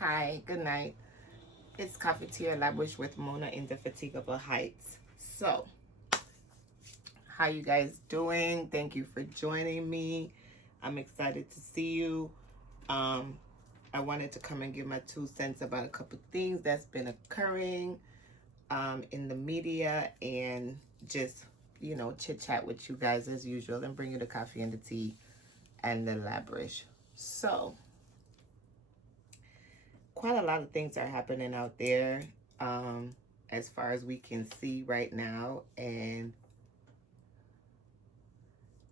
Hi, good night. It's Coffee Tea or Lavish with Mona in the Fatigable Heights. So, how you guys doing? Thank you for joining me. I'm excited to see you. Um, I wanted to come and give my 2 cents about a couple things that's been occurring in the media and just, chit chat with you guys as usual and bring you the coffee and the tea and the lavish. So, quite a lot of things are happening out there as far as we can see right now, and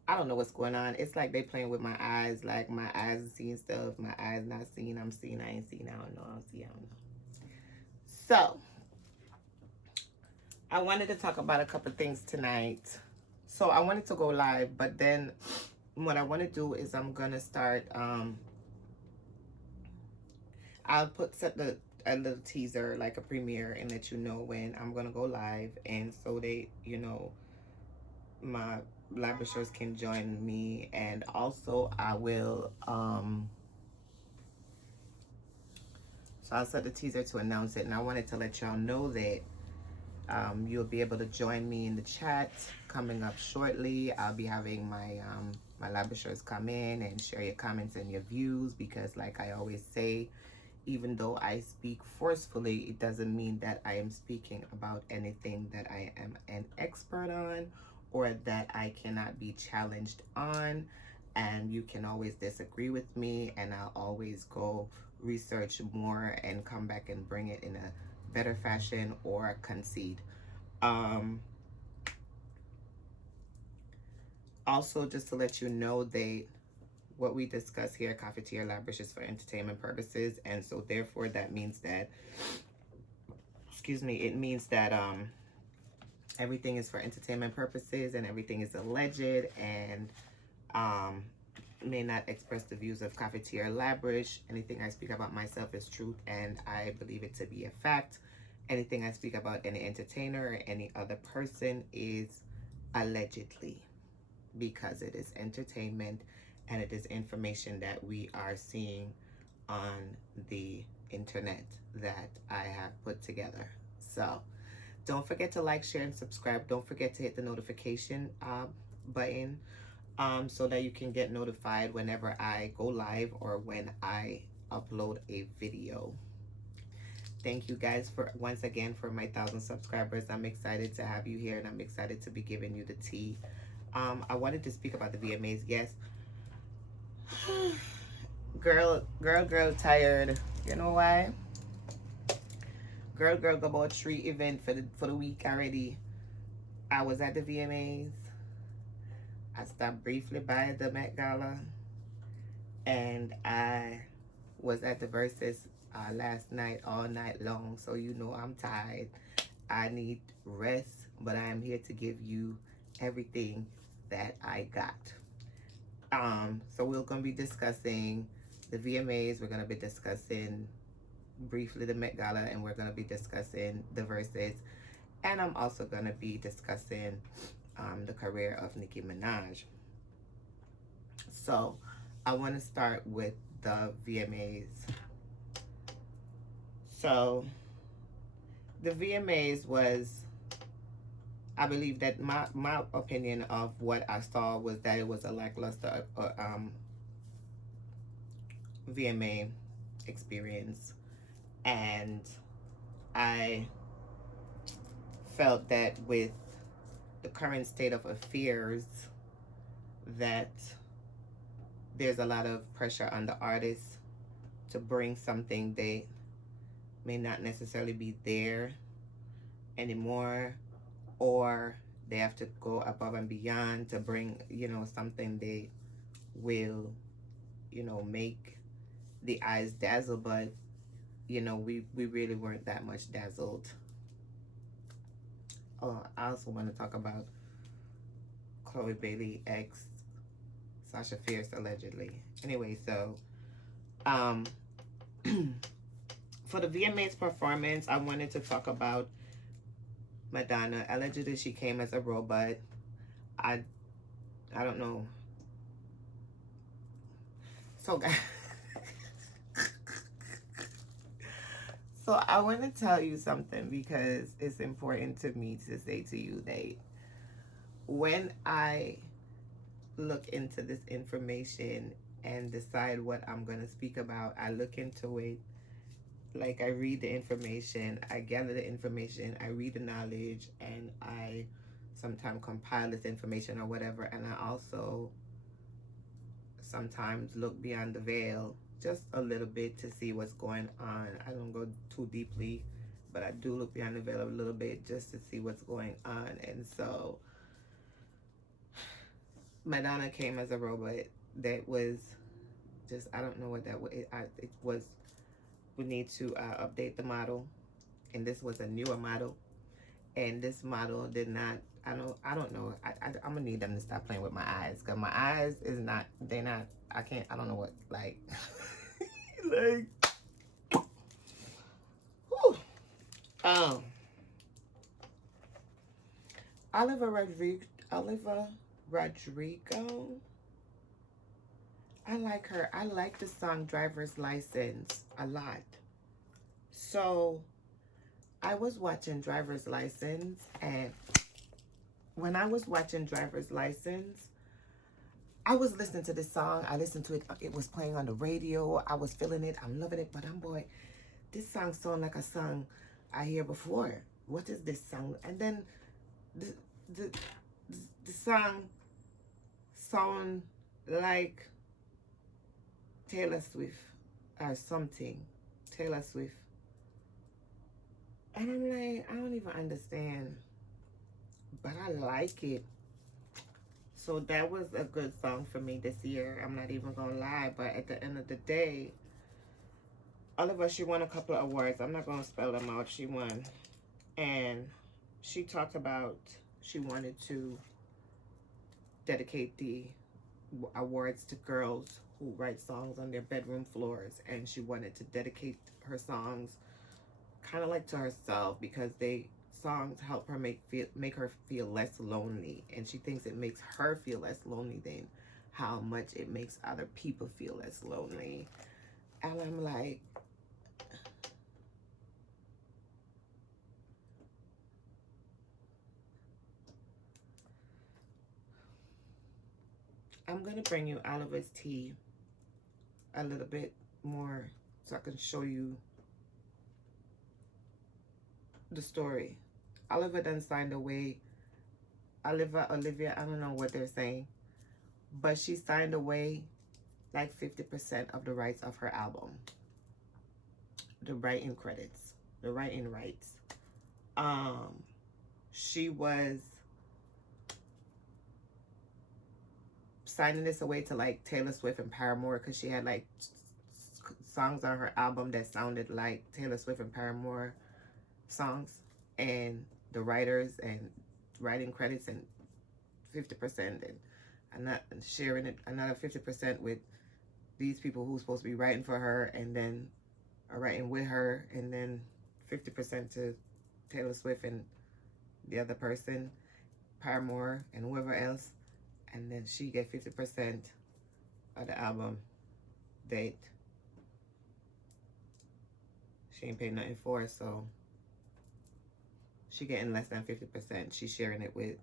I don't know what's going on. It's like they playing with my eyes, like my eyes are seeing stuff, my eyes not seeing, I'm seeing, I ain't seeing, I don't know, I don't see, I don't know. So I wanted to talk about a couple things tonight. So I wanted to go live, but then what I want to do is I'm gonna start I'll set a little teaser, like a premiere, and let you know when I'm gonna go live, and so they, my lavishers can join me. And also I will so I'll set the teaser to announce it, and I wanted to let y'all know that you'll be able to join me in the chat coming up shortly. I'll be having my my lavishers come in and share your comments and your views, because like I always say, even though I speak forcefully, it doesn't mean that I am speaking about anything that I am an expert on or that I cannot be challenged on. And you can always disagree with me, and I'll always go research more and come back and bring it in a better fashion or concede. Also, just to let you know that what we discuss here, Coffee Tea or Lavish, is for entertainment purposes, and so therefore that means that, excuse me, it means that everything is for entertainment purposes and everything is alleged and may not express the views of Coffee Tea or Lavish. Anything I speak about myself is truth, and I believe it to be a fact. Anything I speak about any entertainer or any other person is allegedly, because it is entertainment and it is information that we are seeing on the internet that I have put together. So don't forget to like, share, and subscribe. Don't forget to hit the notification button so that you can get notified whenever I go live or when I upload a video. Thank you guys for once again for my 1,000 subscribers. I'm excited to have you here, and I'm excited to be giving you the tea. I wanted to speak about the VMAs. Yes. girl, tired. You know why? Girl, go about 3 events for the week already. I was at the VMAs. I stopped briefly by the Met Gala, and I was at the Verzuz last night, all night long. So you know I'm tired. I need rest, but I am here to give you everything that I got. So we're gonna be discussing the VMAs. We're gonna be discussing briefly the Met Gala, and we're gonna be discussing the Verzuz, and I'm also gonna be discussing the career of Nicki Minaj. So I want to start with the VMAs. So the VMAs was, I believe that my opinion of what I saw was that it was a lackluster VMA experience, and I felt that with the current state of affairs that there's a lot of pressure on the artists to bring something they may not necessarily be there anymore, or they have to go above and beyond to bring, something they will, make the eyes dazzle. But, we really weren't that much dazzled. Oh, I also want to talk about Chloe Bailey X Sasha Fierce allegedly. Anyway, so for the VMA's performance, I wanted to talk about Madonna. Allegedly, she came as a robot. I don't know. So, guys, So I want to tell you something because it's important to me to say to you that when I look into this information and decide what I'm going to speak about, I look into it. Like, I read the information, I gather the information, I read the knowledge, and I sometimes compile this information or whatever. And I also sometimes look beyond the veil just a little bit to see what's going on. I don't go too deeply, but I do look beyond the veil a little bit just to see what's going on. And so Madonna came as a robot that was just, I don't know what that was. It was, we need to update the model, and this was a newer model, and this model did not, I don't know. I'm gonna need them to stop playing with my eyes, because my eyes is not, they're not, I don't know what, like, like, whew. Olivia Rodrigo, I like her. I like the song Driver's License a lot. So I was watching Driver's License, and when I was watching Driver's License, I was listening to this song. I listened to it. It was playing on the radio. I was feeling it. I'm loving it. But boy, this song sounds like a song I hear before. What is this song? And then the song sound like Taylor Swift or something. Taylor Swift. And I'm like, I don't even understand. But I like it. So that was a good song for me this year. I'm not even gonna lie. But at the end of the day, Olivia, she won a couple of awards. I'm not gonna spell them out. She won. And she talked about she wanted to dedicate the awards to girls who write songs on their bedroom floors, and she wanted to dedicate her songs kind of like to herself, because they songs help her make her feel less lonely, and she thinks it makes her feel less lonely than how much it makes other people feel less lonely. And I'm like, I'm gonna bring you Olivia's tea a little bit more so I can show you the story. Olivia done signed away. Olivia, I don't know what they're saying, but she signed away like 50% of the rights of her album. The writing credits, the writing rights. She was signing this away to like Taylor Swift and Paramore, because she had like songs on her album that sounded like Taylor Swift and Paramore songs, and the writers and writing credits, and 50%, and I'm not sharing it another 50% with these people who's supposed to be writing for her and then are writing with her, and then 50% to Taylor Swift and the other person, Paramore and whoever else, and then she get 50% of the album that she ain't paid nothing for, so she getting less than 50%. She's sharing it with,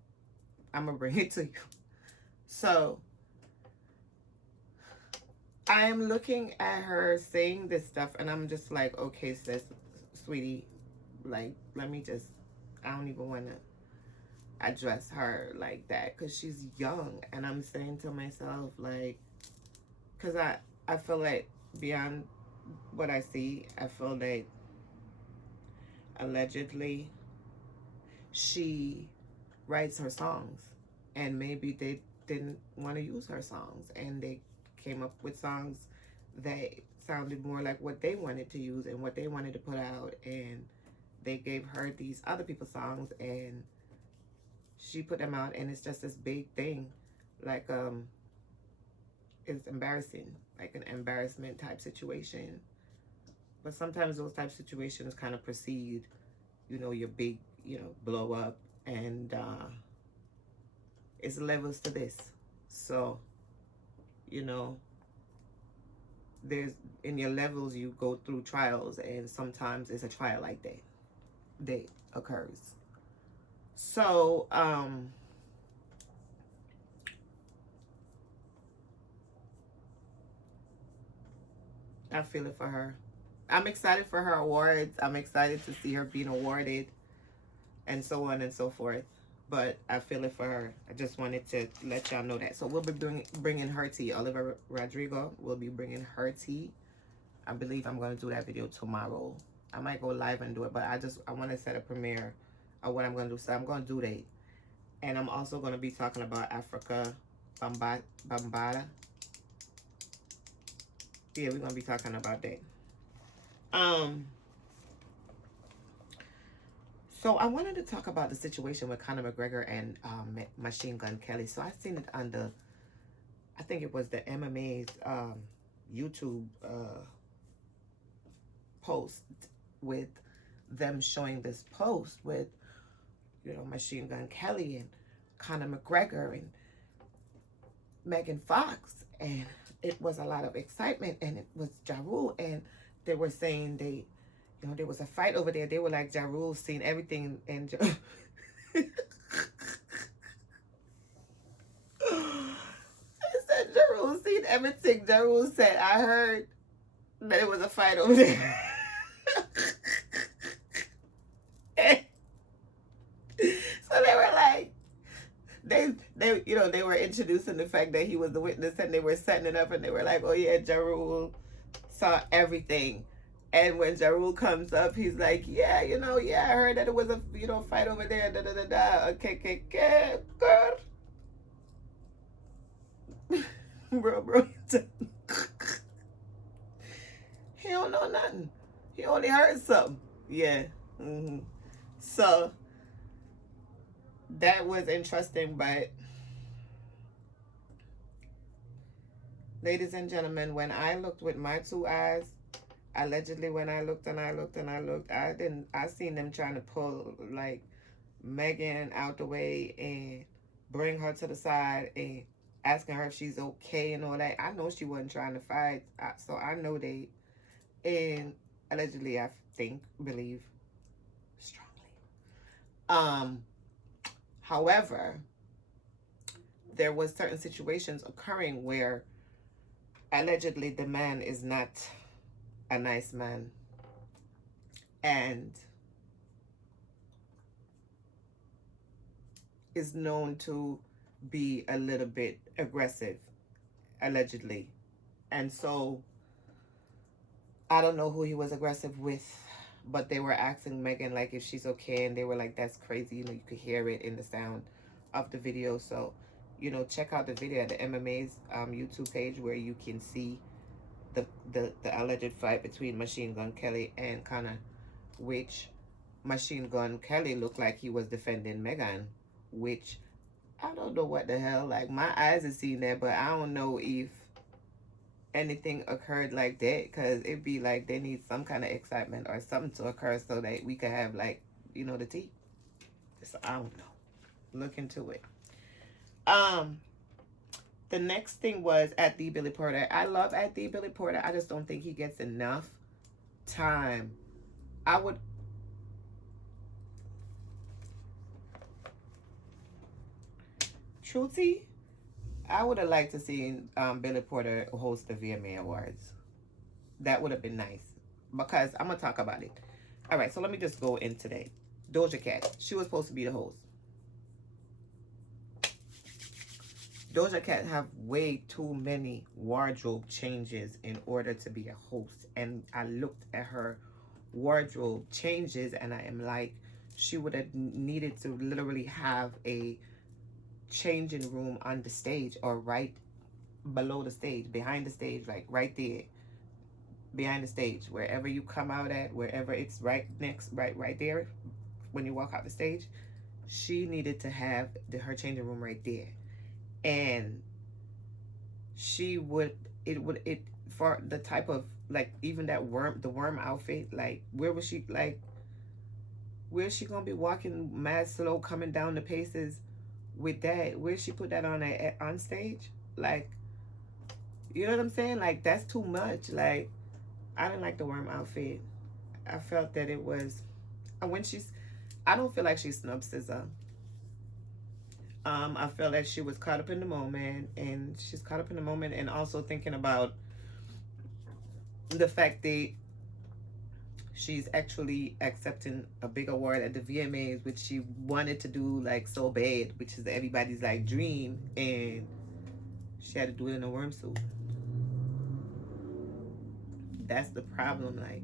I'm gonna bring it to you. So I am looking at her saying this stuff, and I'm just like, okay, sis, sweetie, like, let me just, I don't even want to address her like that, because she's young. And I'm saying to myself, like, because I feel like beyond what I see, I feel that allegedly she writes her songs, and maybe they didn't want to use her songs, and they came up with songs that sounded more like what they wanted to use and what they wanted to put out, and they gave her these other people's songs, and she put them out, and it's just this big thing. Like, it's embarrassing, like an embarrassment type situation. But sometimes those type of situations kind of precede, you know, your big, you know, blow up, and it's levels to this. So, you know, there's in your levels you go through trials, and sometimes it's a trial like that occurs. So I feel it for her. I'm excited for her awards. I'm excited to see her being awarded and so on and so forth. But I feel it for her. I just wanted to let y'all know that. So we'll be bringing her tea. Olivia Rodrigo will be bringing her tea. I believe I'm going to do that video tomorrow. I might go live and do it, but I want to set a premiere of what I'm going to do. So I'm going to do that. And I'm also going to be talking about Africa Bambaataa. Yeah, we're going to be talking about that. So I wanted to talk about the situation with Conor McGregor and Machine Gun Kelly. So I seen it on the, I think it was the MMA's YouTube post with them showing this post with, you know, Machine Gun Kelly and Conor McGregor and Megan Fox, and it was a lot of excitement, and it was Ja Rule, and they were saying they, you know, there was a fight over there. They were like, Ja Rule seen everything, and I said, Ja Rule seen everything. Ja Rule said, I heard that it was a fight over there. So they were like, they you know, they were introducing the fact that he was the witness, and they were setting it up, and they were like, oh yeah, Ja Rule saw everything. And when Ja Rule comes up, he's like, yeah, you know, yeah, I heard that it was a, you know, fight over there, da da da da. Okay, girl. bro. He don't know nothing. He only heard something. Yeah. So that was interesting, but ladies and gentlemen, when I looked with my two eyes, allegedly when I looked, I seen them trying to pull like Megan out the way and bring her to the side and asking her if she's okay and all that. I know she wasn't trying to fight, so I know they, and allegedly I believe strongly. However, there was certain situations occurring where allegedly the man is not a nice man, and is known to be a little bit aggressive, allegedly. And so I don't know who he was aggressive with, but they were asking Megan like if she's okay, and they were like, that's crazy. You know, you could hear it in the sound of the video. So, you know, check out the video at the MMA's YouTube page, where you can see the alleged fight between Machine Gun Kelly and Conor, which Machine Gun Kelly looked like he was defending Megan, which I don't know what the hell. Like, my eyes have seen that, but I don't know if anything occurred like that, because it'd be like they need some kind of excitement or something to occur so that we could have, like, you know, the tea. So I don't know. Look into it. The next thing was at the Billy Porter. I love at the Billy Porter. I just don't think he gets enough time. I would. Truty, I would have liked to see Billy Porter host the VMA Awards. That would have been nice, because I'm going to talk about it. All right, so let me just go in today. Doja Cat, she was supposed to be the host. Doja Cat have way too many wardrobe changes in order to be a host. And I looked at her wardrobe changes, and I am like, she would have needed to literally have a changing room on the stage, or right below the stage, behind the stage, like right there behind the stage, wherever you come out at, wherever it's right next, right there when you walk out the stage. She needed to have her changing room right there. And she would, it for the type of, like, even that the worm outfit, like, where is she gonna be walking mad slow coming down the paces with that? Where she put that on stage? Like, You know what I'm saying? Like, that's too much. Like, I didn't like the worm outfit. I felt that it was, and when she's, I don't feel like she snubbed SZA. I felt like she was caught up in the moment, and she's caught up in the moment, and also thinking about the fact that she's actually accepting a big award at the VMAs, which she wanted to do like so bad, which is everybody's like dream, and she had to do it in a worm suit. That's the problem. Like,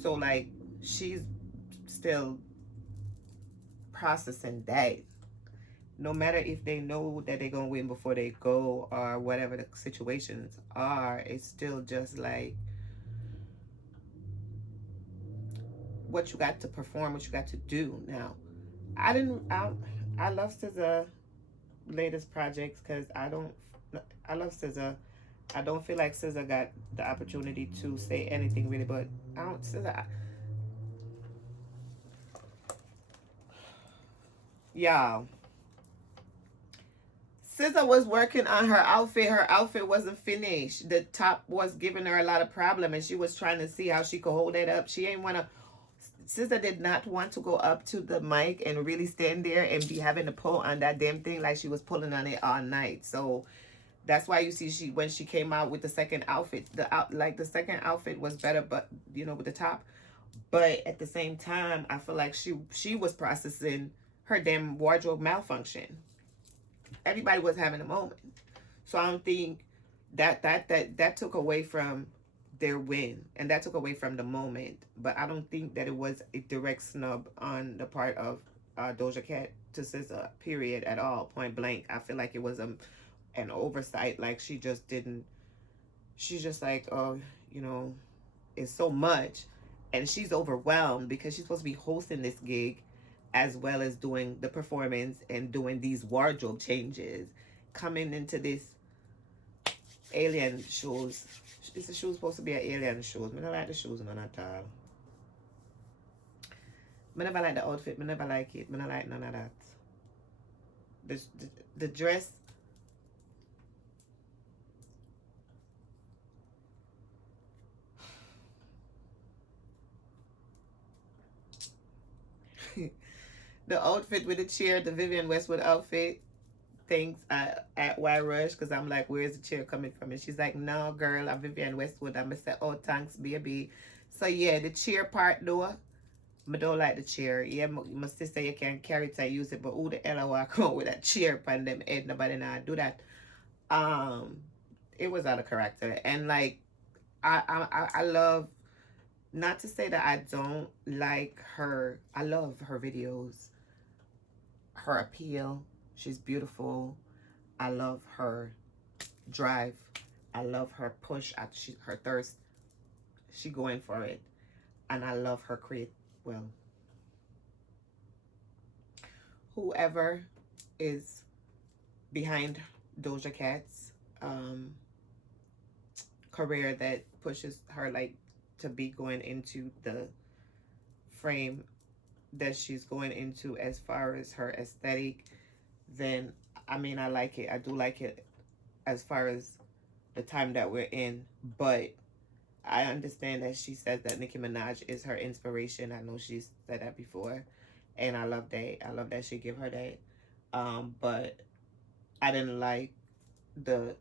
so like she's still processing that. No matter if they know that they're gonna win before they go or whatever the situations are, it's still just like what you got to perform, what you got to do. Now, I didn't. I love SZA latest projects because I don't. I love SZA. I don't feel like SZA got the opportunity to say anything really, but I don't. SZA, y'all. SZA was working on her outfit. Her outfit wasn't finished. The top was giving her a lot of problem, and she was trying to see how she could hold it up. She ain't want to. SZA did not want to go up to the mic and really stand there and be having to pull on that damn thing like she was pulling on it all night. So that's why you see she when she came out with the second outfit, the second outfit was better, but with the top. But at the same time, I feel like she was processing her damn wardrobe malfunction. Everybody was having a moment. So I don't think that took away from their win, and that took away from the moment. But I don't think that it was a direct snub on the part of Doja Cat to SZA, period, at all, point blank. I feel like it was an oversight. Like, she just didn't. She's just like, oh, it's so much, and she's overwhelmed because she's supposed to be hosting this gig as well as doing the performance and doing these wardrobe changes, coming into this alien shows. Is the shoe supposed to be an alien shoes? I don't like the shoes, none at all. I never like the outfit. I never like it. I don't like none of that. The dress. The outfit with the chair, the Vivienne Westwood outfit. Thanks at Y Rush, because I'm like, where's the chair coming from? And she's like, no, girl, I'm Vivienne Westwood. I'm going to say, oh, thanks, baby. So, yeah, the chair part, though, I don't like the chair. Yeah, my sister, you can carry it and use it, but who the hell I walk around with that chair upon them head? Nobody now do that. It was out of character. And, like, I love, not to say that I don't like her. I love her videos, her appeal. She's beautiful. I love her drive. I love her push. Her thirst. She going for it. And I love her whoever is behind Doja Cat's career that pushes her like to be going into the frame that she's going into as far as her aesthetic, then I mean, I like it. I do like it as far as the time that we're in. But I understand that she says that Nicki Minaj is her inspiration. I know she's said that before. And I love that. I love that she give her that. But I didn't like the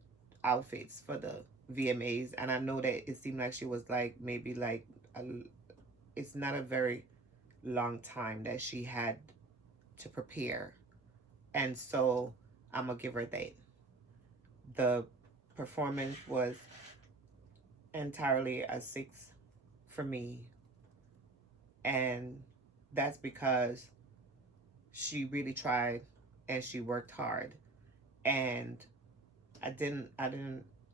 outfits for the VMAs. And I know that it seemed like she was like, maybe like, it's not a very long time that she had to prepare. And so I'm going to give her that. The performance was entirely a 6 for me. And that's because she really tried and she worked hard. And I didn't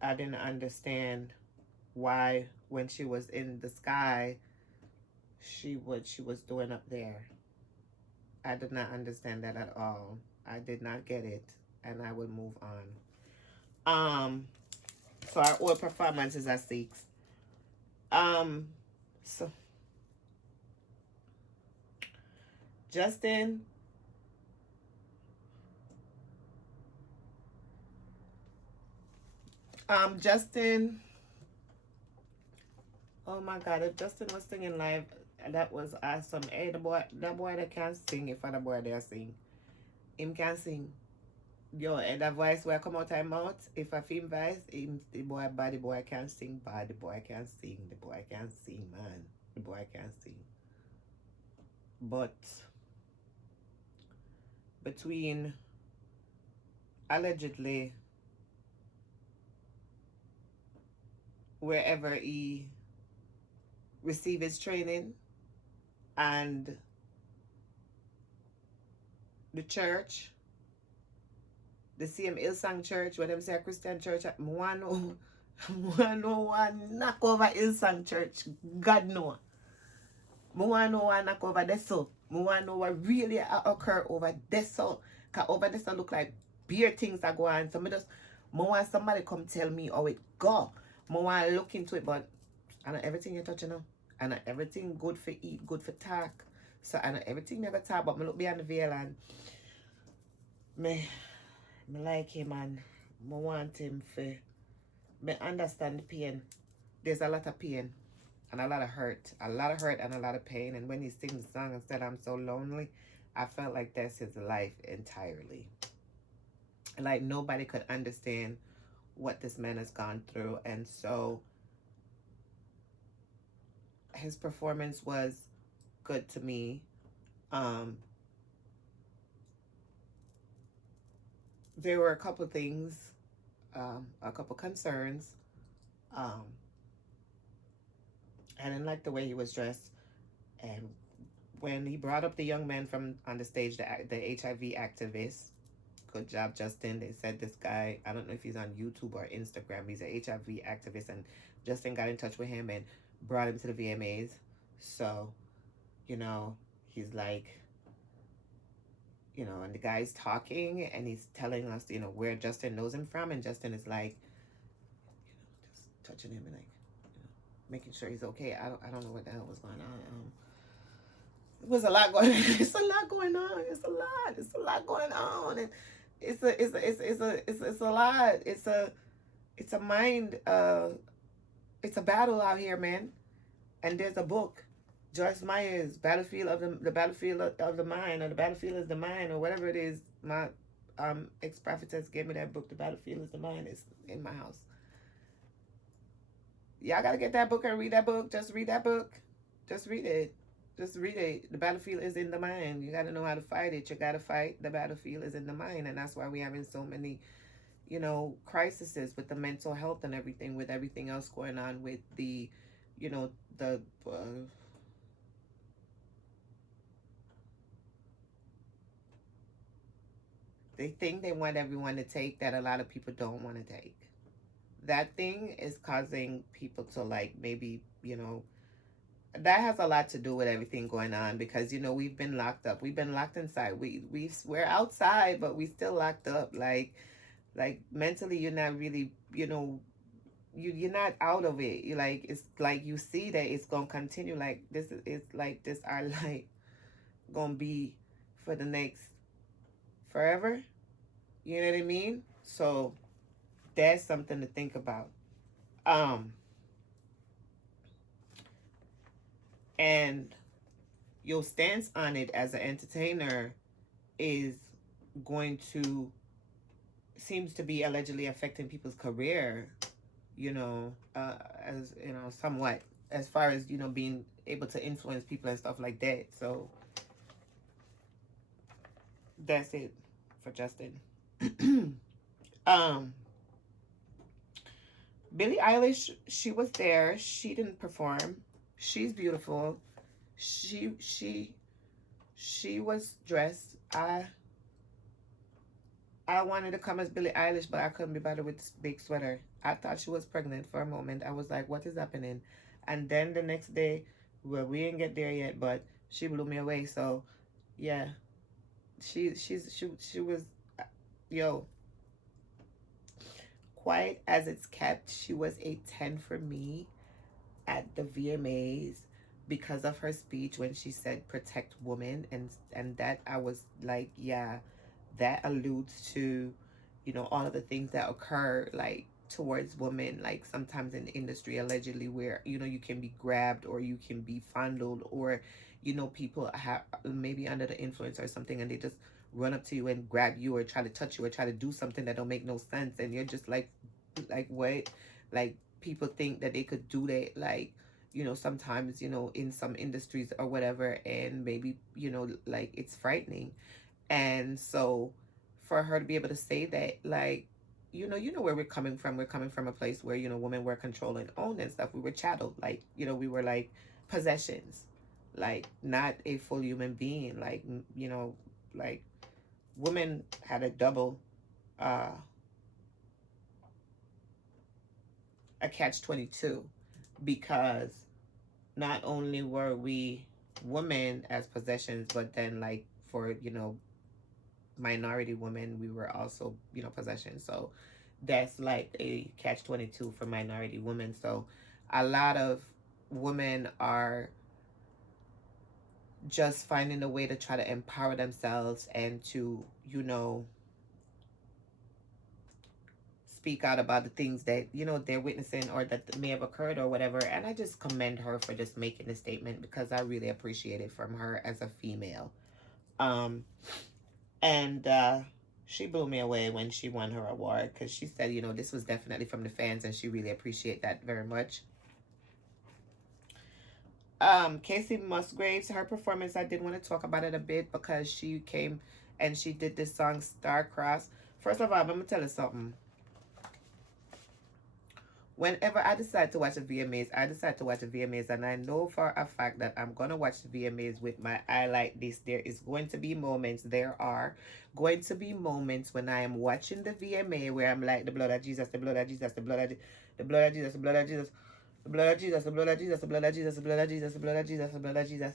understand why when she was in the sky what she was doing up there. I did not understand that at all. I did not get it, and I will move on. So our all performances are 6. So Justin, Justin. Oh my God! If Justin was singing live, that was awesome. Hey, that boy that can sing. If other boy there sing, him can sing. Yo, and that voice where come out time out. If I film voice, him the boy bad, the boy can sing bad, the boy can sing, the boy can sing, man. The boy can sing. But between allegedly wherever he received his training and the church, the same Hillsong church, where them say a Christian church, one knock over Hillsong church. God know. I want to know what knock over this so. I want to know what really occur over this so. Because over this so look like beer things that go on. So I want somebody come tell me how it go. I want to look into it, but I know everything you touch, you know. I know everything good for eat, good for talk. So I know everything never talk, but I look behind the veil and me like him and I want him for me understand the pain. There's a lot of pain and a lot of hurt. A lot of hurt and a lot of pain. And when he sings the song and said I'm so lonely, I felt like that's his life entirely. Like nobody could understand what this man has gone through. And so his performance was good to me. There were a couple things, a couple concerns. I didn't like the way he was dressed, and when he brought up the young man from on the stage, the HIV activist. Good job, Justin. They said this guy, I don't know if he's on YouTube or Instagram, he's an HIV activist, and Justin got in touch with him and brought him to the VMAs. So, you know, he's like, you know, and the guy's talking and he's telling us, you know, where Justin knows him from, and Justin is like, you know, just touching him and like, you know, making sure he's okay. I don't know what the hell was going on. It was a lot going on. It's a lot going on. It's a lot going on, and it's a lot. It's a mind. It's a battle out here, man. And there's a book, Joyce Meyer's Battlefield of the Battlefield of the Mind, or the Battlefield is the Mind, or whatever it is. My ex-prophetess gave me that book, The Battlefield is the Mind. It's in my house. Y'all gotta get that book and read that book. Just read that book. Just read it. Just read it. The battlefield is in the mind. You gotta know how to fight it. You gotta fight. The battlefield is in the mind, and that's why we're having so many, you know, crises with the mental health and everything, with everything else going on with the, you know, the thing they want everyone to take that a lot of people don't want to take. That thing is causing people to, like, maybe, you know, that has a lot to do with everything going on, because, you know, we've been locked up. We've been locked inside. We're outside, but we still locked up. Like mentally, you're not really, you know, you're not out of it. You like, it's like you see that it's gonna continue. Like this is, it's like this our life gonna be for the next forever. You know what I mean? So that's something to think about. And your stance on it as an entertainer is going to, seems to be allegedly affecting people's career, you know, as, you know, somewhat, as far as, you know, being able to influence people and stuff like that. So that's it for Justin. Billie Eilish, she was there. She didn't perform. She's beautiful. She was dressed. I wanted to come as Billie Eilish, but I couldn't be bothered with this big sweater. I thought she was pregnant for a moment. I was like, what is happening? And then the next day, well, we didn't get there yet, but she blew me away. So yeah, she was, yo, quiet as it's kept. She was a 10 for me at the VMAs because of her speech when she said protect women, and that I was like, yeah, that alludes to, you know, all of the things that occur, like towards women, like sometimes in the industry, allegedly, where, you know, you can be grabbed or you can be fondled, or, you know, people have maybe under the influence or something, and they just run up to you and grab you or try to touch you or try to do something that don't make no sense, and you're just like what? Like, people think that they could do that, like, you know, sometimes, you know, in some industries or whatever, and maybe, you know, like, it's frightening. And so for her to be able to say that, like, you know where we're coming from. We're coming from a place where, you know, women were controlled and owned and stuff. We were chattel, like, you know, we were like possessions, like not a full human being. Like, you know, like, women had uh a catch 22, because not only were we women as possessions, but then, like, for, you know, minority women, we were also, you know, possessions. So that's like a catch 22 for minority women. So a lot of women are just finding a way to try to empower themselves and to, you know, speak out about the things that, you know, they're witnessing or that may have occurred or whatever. And I just commend her for just making the statement, because I really appreciate it from her as a female. um and she blew me away when she won her award, because she said, you know, this was definitely from the fans, and she really appreciate that very much. Kacey Musgraves, her performance, I did want to talk about it a bit, because she came and she did this song Star Cross. First of all, I'm gonna tell you something. Whenever I decide to watch the VMAs, I decide to watch the VMAs, and I know for a fact that I'm gonna watch the VMAs with my eye like this. There is going to be moments, there are going to be moments when I am watching the VMA where I'm like, the blood of Jesus, the blood of Jesus, the blood of the blood of Jesus, the blood of Jesus, the blood of Jesus, the blood of Jesus, the blood of Jesus, the blood of Jesus, the blood of Jesus, the blood of Jesus,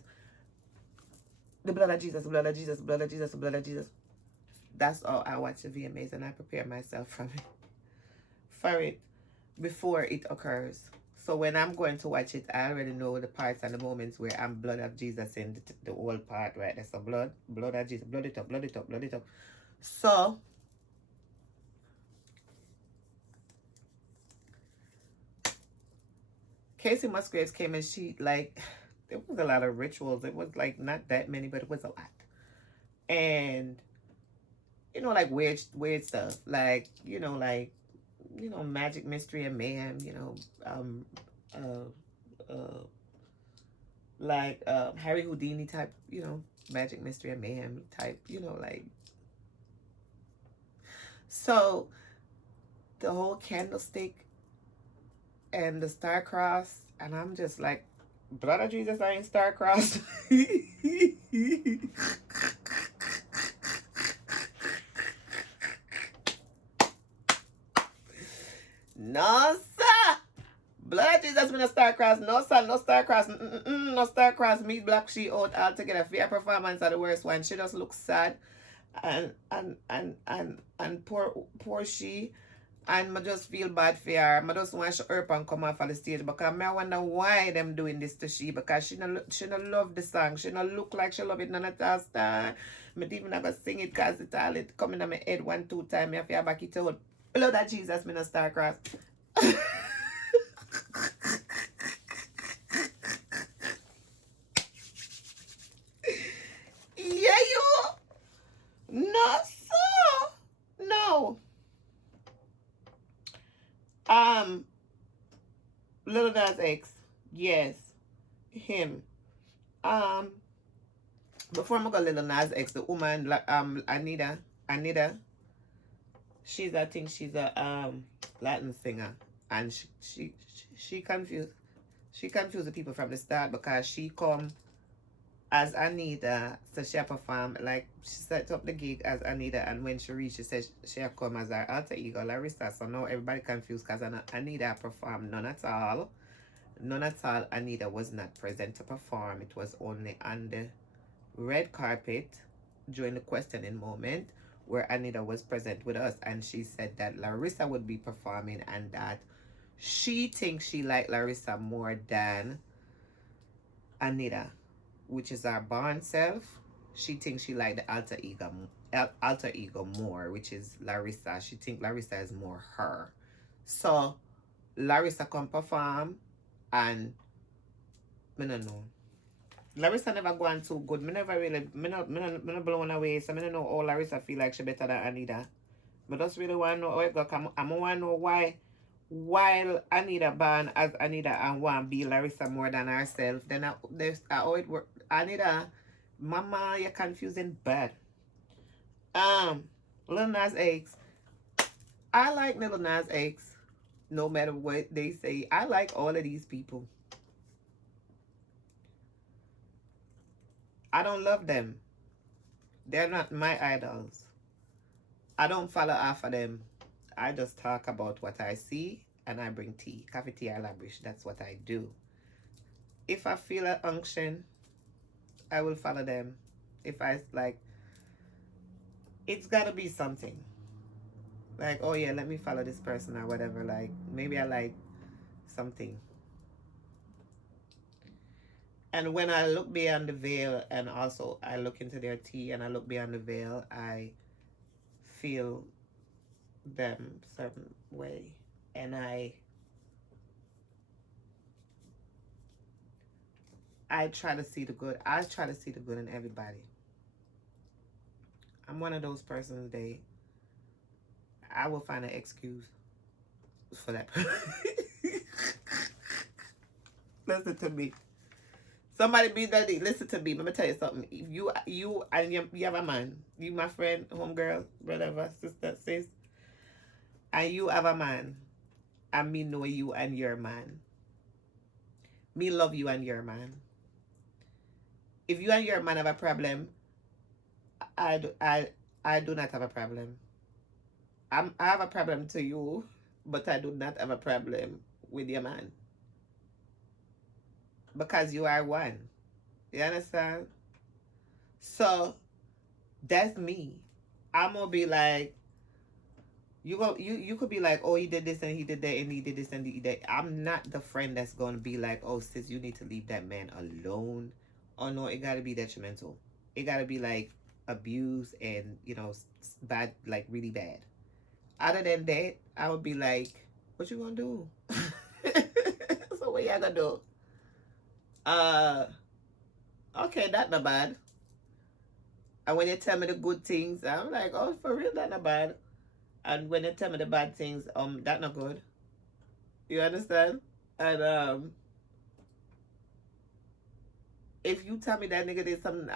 the blood of Jesus, the blood of Jesus, the blood of Jesus, the blood of Jesus. That's all I watch the VMAs, and I prepare myself from it for it before it occurs. So when I'm going to watch it, I already know the parts and the moments where I'm blood of Jesus in the whole part, right? That's the blood of Jesus, blood it up, blood it up, blood it up. So Kacey Musgraves came, and she, like, there was a lot of rituals. It was like not that many, but it was a lot. And, you know, like weird stuff. Like, you know, like, you know, magic, mystery, and mayhem, you know, uh like Harry Houdini type, you know, magic, mystery, and mayhem type, you know, like. So the whole candlestick and the star cross, and I'm just like, blood of Jesus, I ain't star crossed. No, sir. Blood of Jesus, me no star cross. No, sir, no star cross. No star cross. Me black she out altogether. Fear performance are the worst one. She just looks sad. And poor she. And I just feel bad for her. I just want her up and come off of the stage, because I wonder why them doing this to she, because she no love the song. She no look like she love it none at all. Star. Me even have to sing it, because it all it coming on my head 1-2 times. Me have to back it out. Blood of Jesus, me no star cross. Yeah, you. No, sir. No. Lil Nas X. Yes. Him. Um, Before I'm gonna go Lil Nas X, the woman, Anita, she's, I think she's a Latin singer, and she confused the people from the start, because she come as Anita, so she perform, like, she set up the gig as Anita, and when she reached, she said she come as her alter ego Larissa. So now everybody confused, because Anita performed none at all. None at all. Anita was not present to perform. It was only on the red carpet during the questioning moment where Anita was present with us, and she said that Larissa would be performing, and that she thinks she liked Larissa more than Anita, which is our born self. She thinks she liked the alter ego more, which is Larissa. She thinks Larissa is more her. So Larissa come perform and me no know. Larissa never gone too good. Me never really me not blown away. So me no know how Larissa feel like she better than Anita. But just really want to know how it go. I'm want to know why while Anita ban as Anita and want be Larissa more than herself. Then there's how it work. Anita, mama, you're confusing bad. Um, Lil Nas X. I like Lil Nas X. No matter what they say, I like all of these people. I don't love them. They're not my idols. I don't follow half of them. I just talk about what I see and I bring tea. Coffee, tea, EIlish. That's what I do. If I feel an unction, I will follow them. If I like, it's gotta be something. Like, oh yeah, let me follow this person or whatever. Like, maybe I like something. And when I look beyond the veil and also I look into their tea and I look beyond the veil, I feel them certain way. And I try to see the good. I try to see the good in everybody. I'm one of those persons that I will find an excuse for that. Listen to me. Somebody be dirty. Listen to me. Let me tell you something. If you have a man, you my friend, homegirl, whatever, sister, sis, and you have a man, and me know you and your man. Me love you and your man. If you and your man have a problem, I do not have a problem. I have a problem to you, but I do not have a problem with your man. Because you are one. You understand? So that's me. I'm gonna be like, you could be like, oh, he did this and he did that and he did this and he did that. I'm not the friend that's gonna be like, oh, sis, you need to leave that man alone. Oh no, it gotta be detrimental. It gotta be like abuse and bad, like really bad. Other than that, I would be like, what you gonna do? So what y'all gonna do? Okay, that's not bad. And when you tell me the good things, I'm like, oh, for real, that's not bad. And when you tell me the bad things, that's not good. You understand? And if you tell me that nigga did something,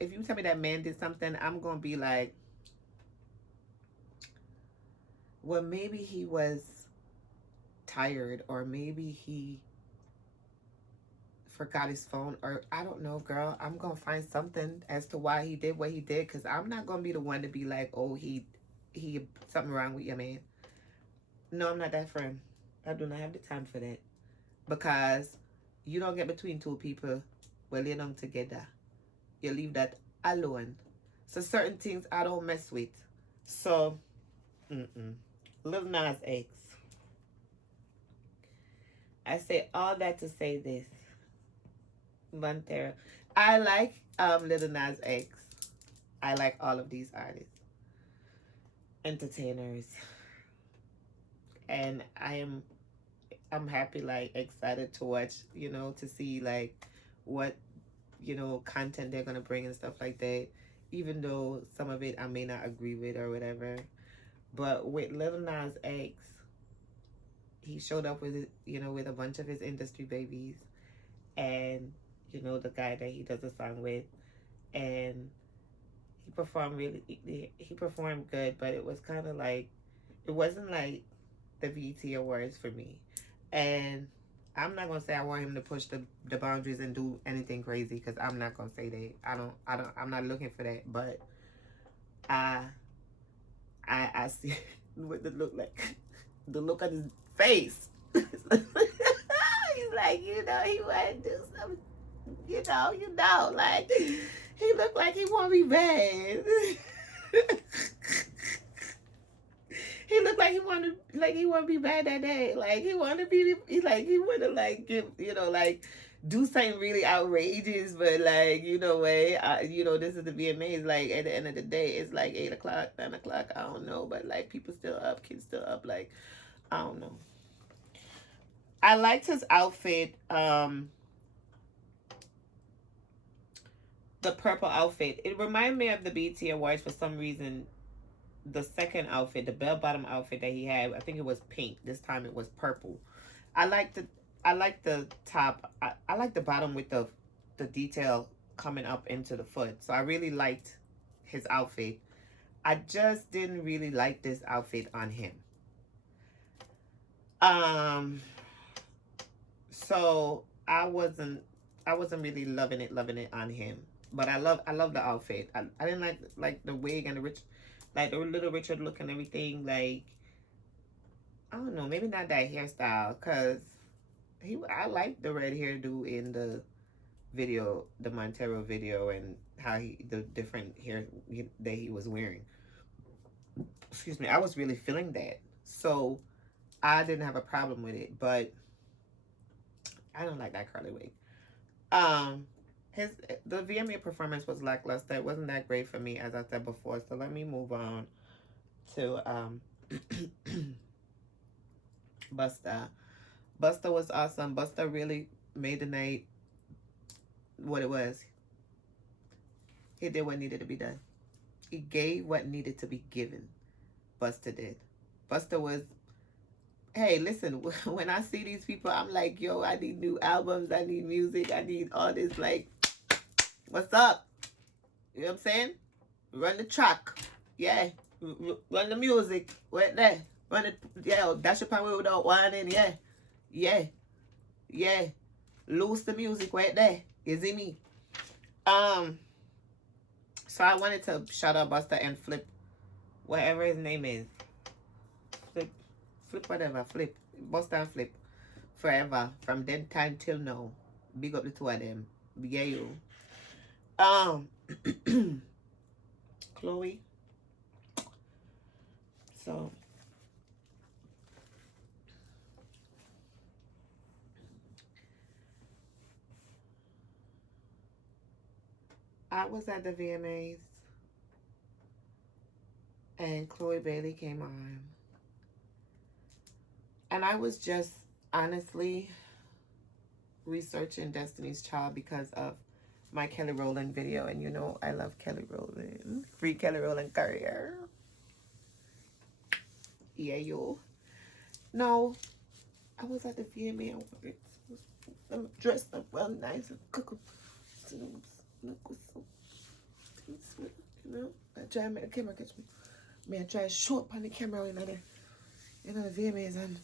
if you tell me that man did something, I'm gonna be like, well, maybe he was tired, or maybe he forgot his phone, or I don't know, girl. I'm gonna find something as to why he did what he did, because I'm not gonna be the one to be like, oh, he something wrong with your man. No, I'm not that friend. I do not have the time for that, because you don't get between two people well you're not together. You leave that alone. So certain things I don't mess with. So Lil Nas X. I say all that to say this. Montero. I like Lil Nas X. I like all of these artists, entertainers, and I'm happy, like excited to watch, to see like what content they're gonna bring and stuff like that. Even though some of it I may not agree with or whatever, but with Lil Nas X, he showed up with with a bunch of his industry babies, and the guy that he does a song with, and he performed good, but it was kind of like, it wasn't like the VT Awards for me. And I'm not gonna say I want him to push the boundaries and do anything crazy, because I'm not gonna say that. I'm not looking for that. But I see what the look like, the look on his face. He's like, he want to do something, like he looked like he want to be bad. He looked like he wanted to be bad that day. Like he wanted to be, he wanted to like give, like do something really outrageous, but like, way, this is the VMAs. Like at the end of the day, it's like 8 o'clock, 9 o'clock. I don't know, but like people still up, kids still up. Like, I don't know. I liked his outfit. The purple outfit. It reminded me of the BT Awards for some reason. The second outfit, the bell bottom outfit that he had, I think it was pink. This time it was purple. I like the top. I like the bottom with the detail coming up into the foot. So I really liked his outfit. I just didn't really like this outfit on him. So I wasn't really loving it on him. But I love the outfit. I didn't like the wig and the little Richard look and everything. Like, I don't know, maybe not that hairstyle, cause I like the red hairdo in the video, the Montero video, and how the different hair that he was wearing. Excuse me, I was really feeling that, so I didn't have a problem with it. But I don't like that curly wig. The VMA performance was lackluster. It wasn't that great for me, as I said before. So let me move on to Busta. Busta was awesome. Busta really made the night what it was. He did what needed to be done. He gave what needed to be given. Busta did. Busta was, hey, listen, when I see these people, I'm like, yo, I need new albums. I need music. I need all this, like, what's up? You know what I'm saying? Run the track. Yeah. Run the music. Wait there. Run it. Yeah, that's your power without whining. Yeah. Yeah. Yeah. Lose the music right there. You see me? So I wanted to shout out Busta and Flip, whatever his name is. Flip whatever. Flip. Busta and Flip. Forever. From then time till now. Big up the two of them. Yeah, you. Chloe. So I was at the VMAs and Chloe Bailey came on. And I was just honestly researching Destiny's Child because of my Kelly Rowland video. And you know, I love Kelly Rowland. Free Kelly Rowland career. Yeah, yo. No, I was at the VMA Awards. I'm dressed up well nice and cook. You know, I try to make the camera catch me. I try to show up on the camera in the VMAs and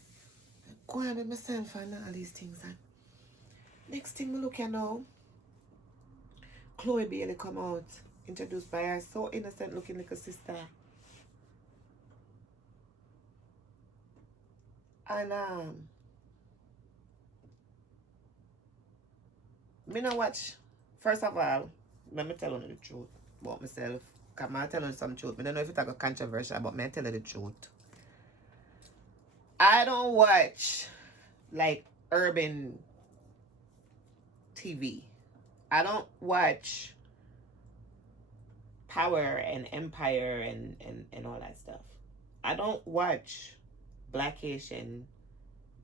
go on with myself and all these things. And next thing we look at now, Chloe Bailey come out, introduced by her so innocent looking little sister. And me not watch. First of all, let me tell you the truth about myself. Because I'm telling you some truth. I don't know if it's like a controversial, but I tell you the truth. I don't watch like urban TV. I don't watch Power and Empire and all that stuff. I don't watch Blackish and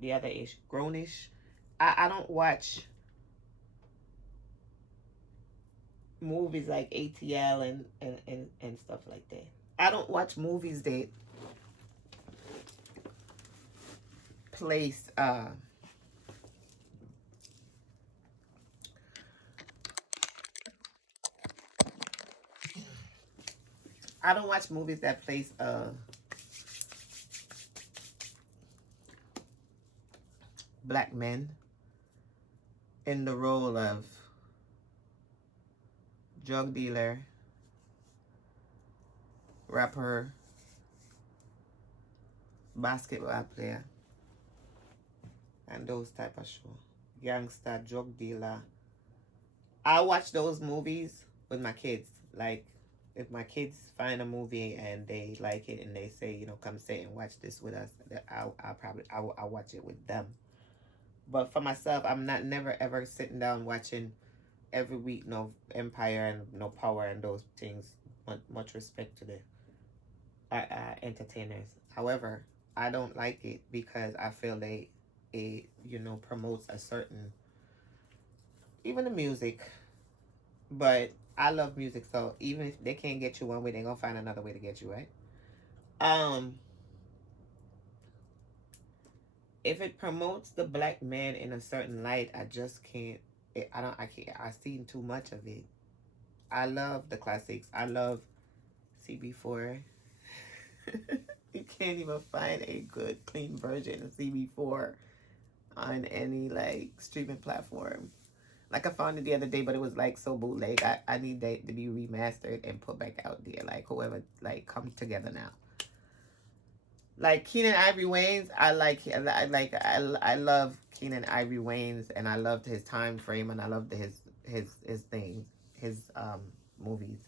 the other ish, Grownish. I don't watch movies like ATL and stuff like that. I don't watch movies that place I don't watch movies that place black men in the role of drug dealer, rapper, basketball player, and those type of show. Gangster, drug dealer. I watch those movies with my kids. Like, if my kids find a movie and they like it and they say, you know, come sit and watch this with us, I'll watch it with them. But for myself, I'm not never ever sitting down watching every week no Empire and no Power and those things. Much respect to the entertainers. However, I don't like it because I feel it promotes a certain, even the music. But I love music, so even if they can't get you one way, they're gonna find another way to get you, right? Um, if it promotes the black man in a certain light, I just can't. I can't. I've seen too much of it. I love the classics. I love CB4. You can't even find a good, clean version of CB4 on any like streaming platform. Like I found it the other day, but it was like so bootleg. I need that to be remastered and put back out there. Like whoever like comes together now. Like Keenan Ivory Wayans, I love Keenan Ivory Wayans, and I loved his time frame, and I loved his things, his movies.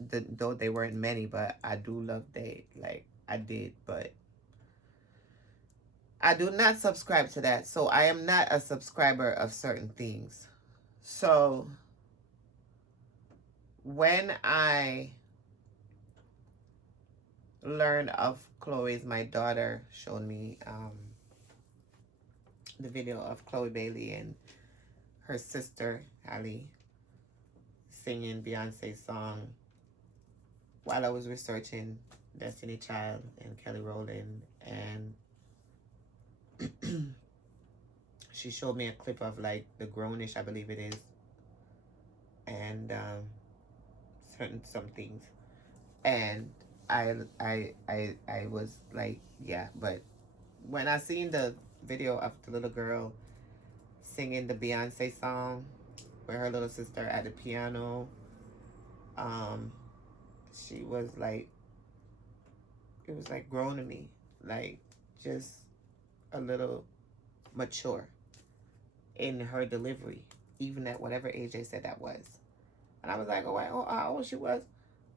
Though they weren't many, but I do love they like I did, but I do not subscribe to that. So I am not a subscriber of certain things. So when I learned of Chloe's, my daughter showed me the video of Chloe Bailey and her sister Hallie singing Beyonce's song while I was researching Destiny Child and Kelly Rowland, and she showed me a clip of like the Grownish, I believe it is, and some things, and I was like, yeah, but when I seen the video of the little girl singing the Beyonce song with her little sister at the piano, she was like, it was like grown to me, like just a little mature in her delivery, even at whatever age they said that was. And I was like, oh, how old she was?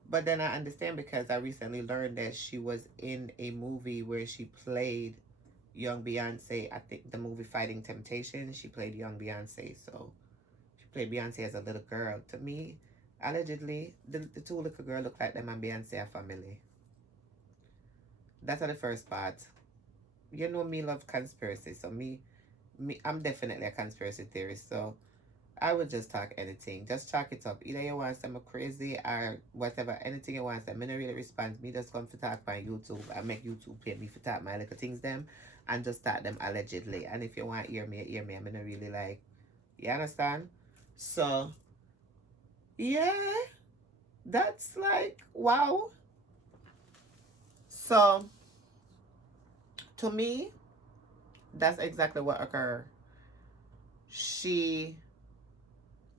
But then I understand because I recently learned that she was in a movie where she played young Beyonce. I think the movie Fighting Temptation, she played young Beyonce. So she played Beyonce as a little girl. To me, allegedly, the two little girls look like them and Beyonce are family. That's the first part. You know me love conspiracy. So me, I'm definitely a conspiracy theorist. So I would just talk anything. Just chalk it up. Either you want some crazy or whatever, anything you want. I don't really respond. Me just come to talk on YouTube. I make YouTube pay me for talk my little things them and just start them allegedly. And if you want to hear me. I'm gonna really like, you understand? So yeah, that's like wow. So to me, that's exactly what occurred.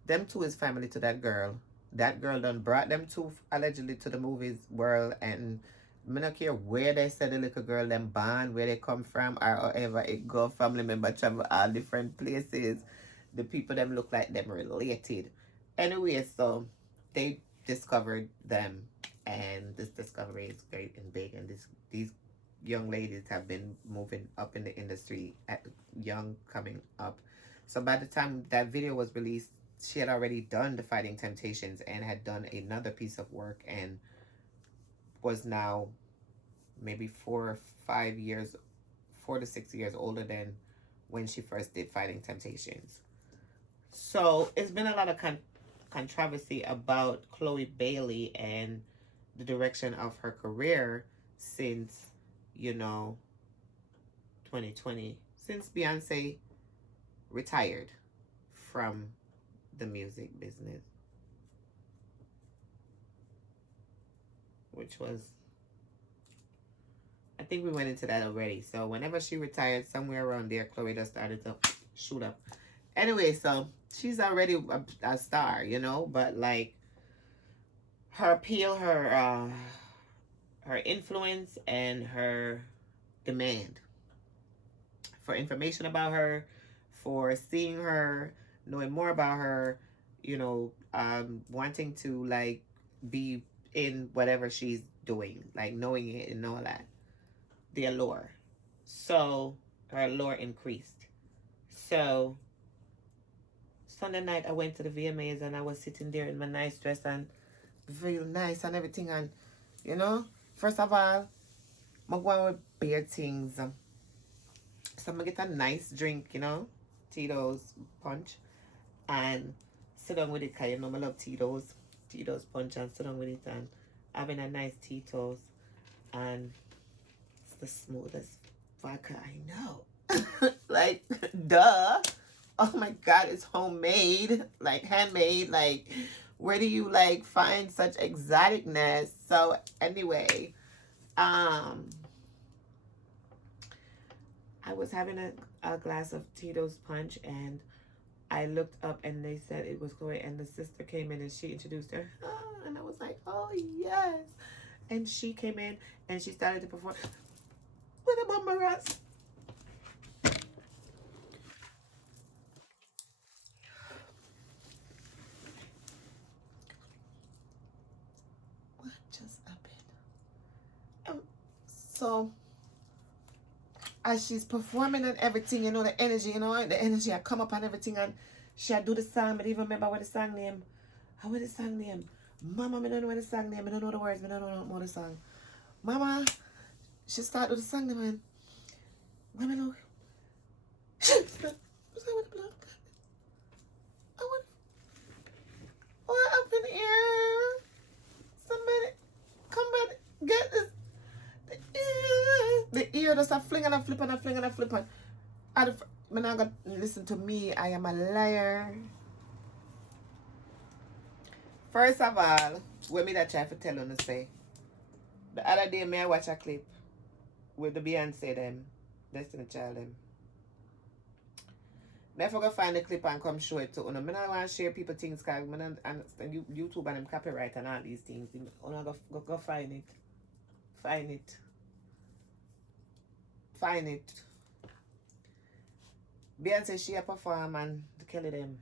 Them two is family to that girl. That girl done brought them two allegedly to the movies world, and I don't care where they said the little girl them born, where they come from, or however it go. Family member travel all different places. The people them look like them related. Anyway, so they discovered them, and this discovery is great and big, and these young ladies have been moving up in the industry at young coming up. So by the time that video was released, she had already done the Fighting Temptations and had done another piece of work and was now maybe 4 to 6 years older than when she first did Fighting Temptations. So it's been a lot of controversy about Chloe Bailey and the direction of her career since, 2020, since Beyonce retired from the music business, which was, I think we went into that already. So whenever she retired, somewhere around there, Chloe just started to shoot up. Anyway, so she's already a star, but like her appeal, her influence, and her demand for information about her, for seeing her, knowing more about her, wanting to like be in whatever she's doing, like knowing it and all that, the allure. So her allure increased. So Sunday night I went to the VMAs and I was sitting there in my nice dress and feel nice and everything, and first of all, I'm going with beer things. So I'm gonna get a nice drink, you know, Tito's punch, and sit down with it, cause you know I love Tito's punch, and sit down with it and having a nice Tito's, and it's the smoothest vodka I know. Like, duh. Oh my god, it's homemade, like handmade. Like, where do you like find such exoticness? So anyway, I was having a glass of Tito's punch, and I looked up and they said it was Chloe, and the sister came in and she introduced her. And I was like, oh yes. And she came in and she started to perform with a bummer rats. What just happened? So as she's performing and everything, you know, the energy I come up and everything, and she do the song, but even remember what the song name. How was the song name? Mama, I don't know what the song name. I don't know the words. I don't know the song. Mama, she start with the song name, man. Mama, look. What's that with the blood? What happened here? Somebody, come back, get this. The ear just a fling and a flip and a fling and a flip on. I'm not gonna listen to me. I am a liar. First of all, what me that try to tell you to say. The other day, me I watch a clip with the Beyonce them, Destiny Child them. Me forgot find the clip and come show it to you. I don't want to share people things because YouTube and them copyright and all these things. You go find it. Find it. Find it. Beyonce, she a perform and Kelly them.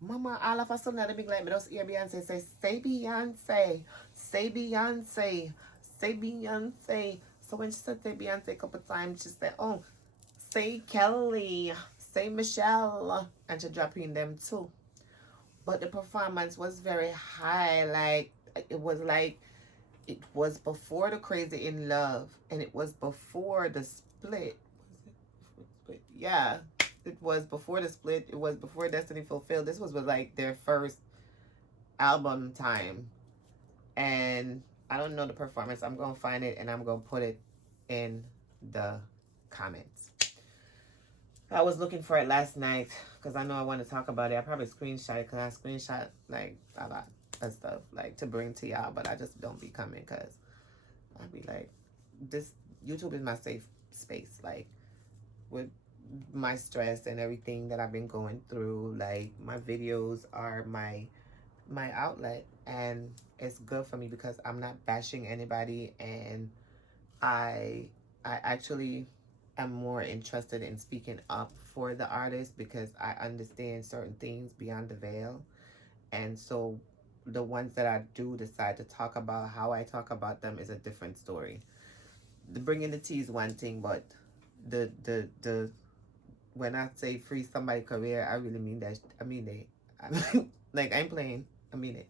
Mama, all of a sudden, I big like me just hear Beyonce say Beyonce, say Beyonce, say Beyonce. So when she said say Beyonce a couple times, she said, oh, say Kelly, say Michelle, and she dropped in them too. But the performance was very high. Like, it was before the Crazy in Love, and it was before the split. Was it? Yeah, it was before the split. It was before Destiny Fulfilled. This was like their first album time, and I don't know the performance. I'm gonna find it and I'm gonna put it in the comments. I was looking for it last night because I know I want to talk about it. I probably screenshot it because I screenshot like a lot of stuff like to bring to y'all, but I just don't be coming because I'd be like, this YouTube is my safe space. Like, with my stress and everything that I've been going through, like, my videos are my outlet, and it's good for me because I'm not bashing anybody, and I actually am more interested in speaking up for the artist because I understand certain things beyond the veil. And so the ones that I do decide to talk about, how I talk about them is a different story. The bringing the tea is one thing, but the when I say free somebody's career, I really mean that. I mean it. Like, I ain't playing. I mean it.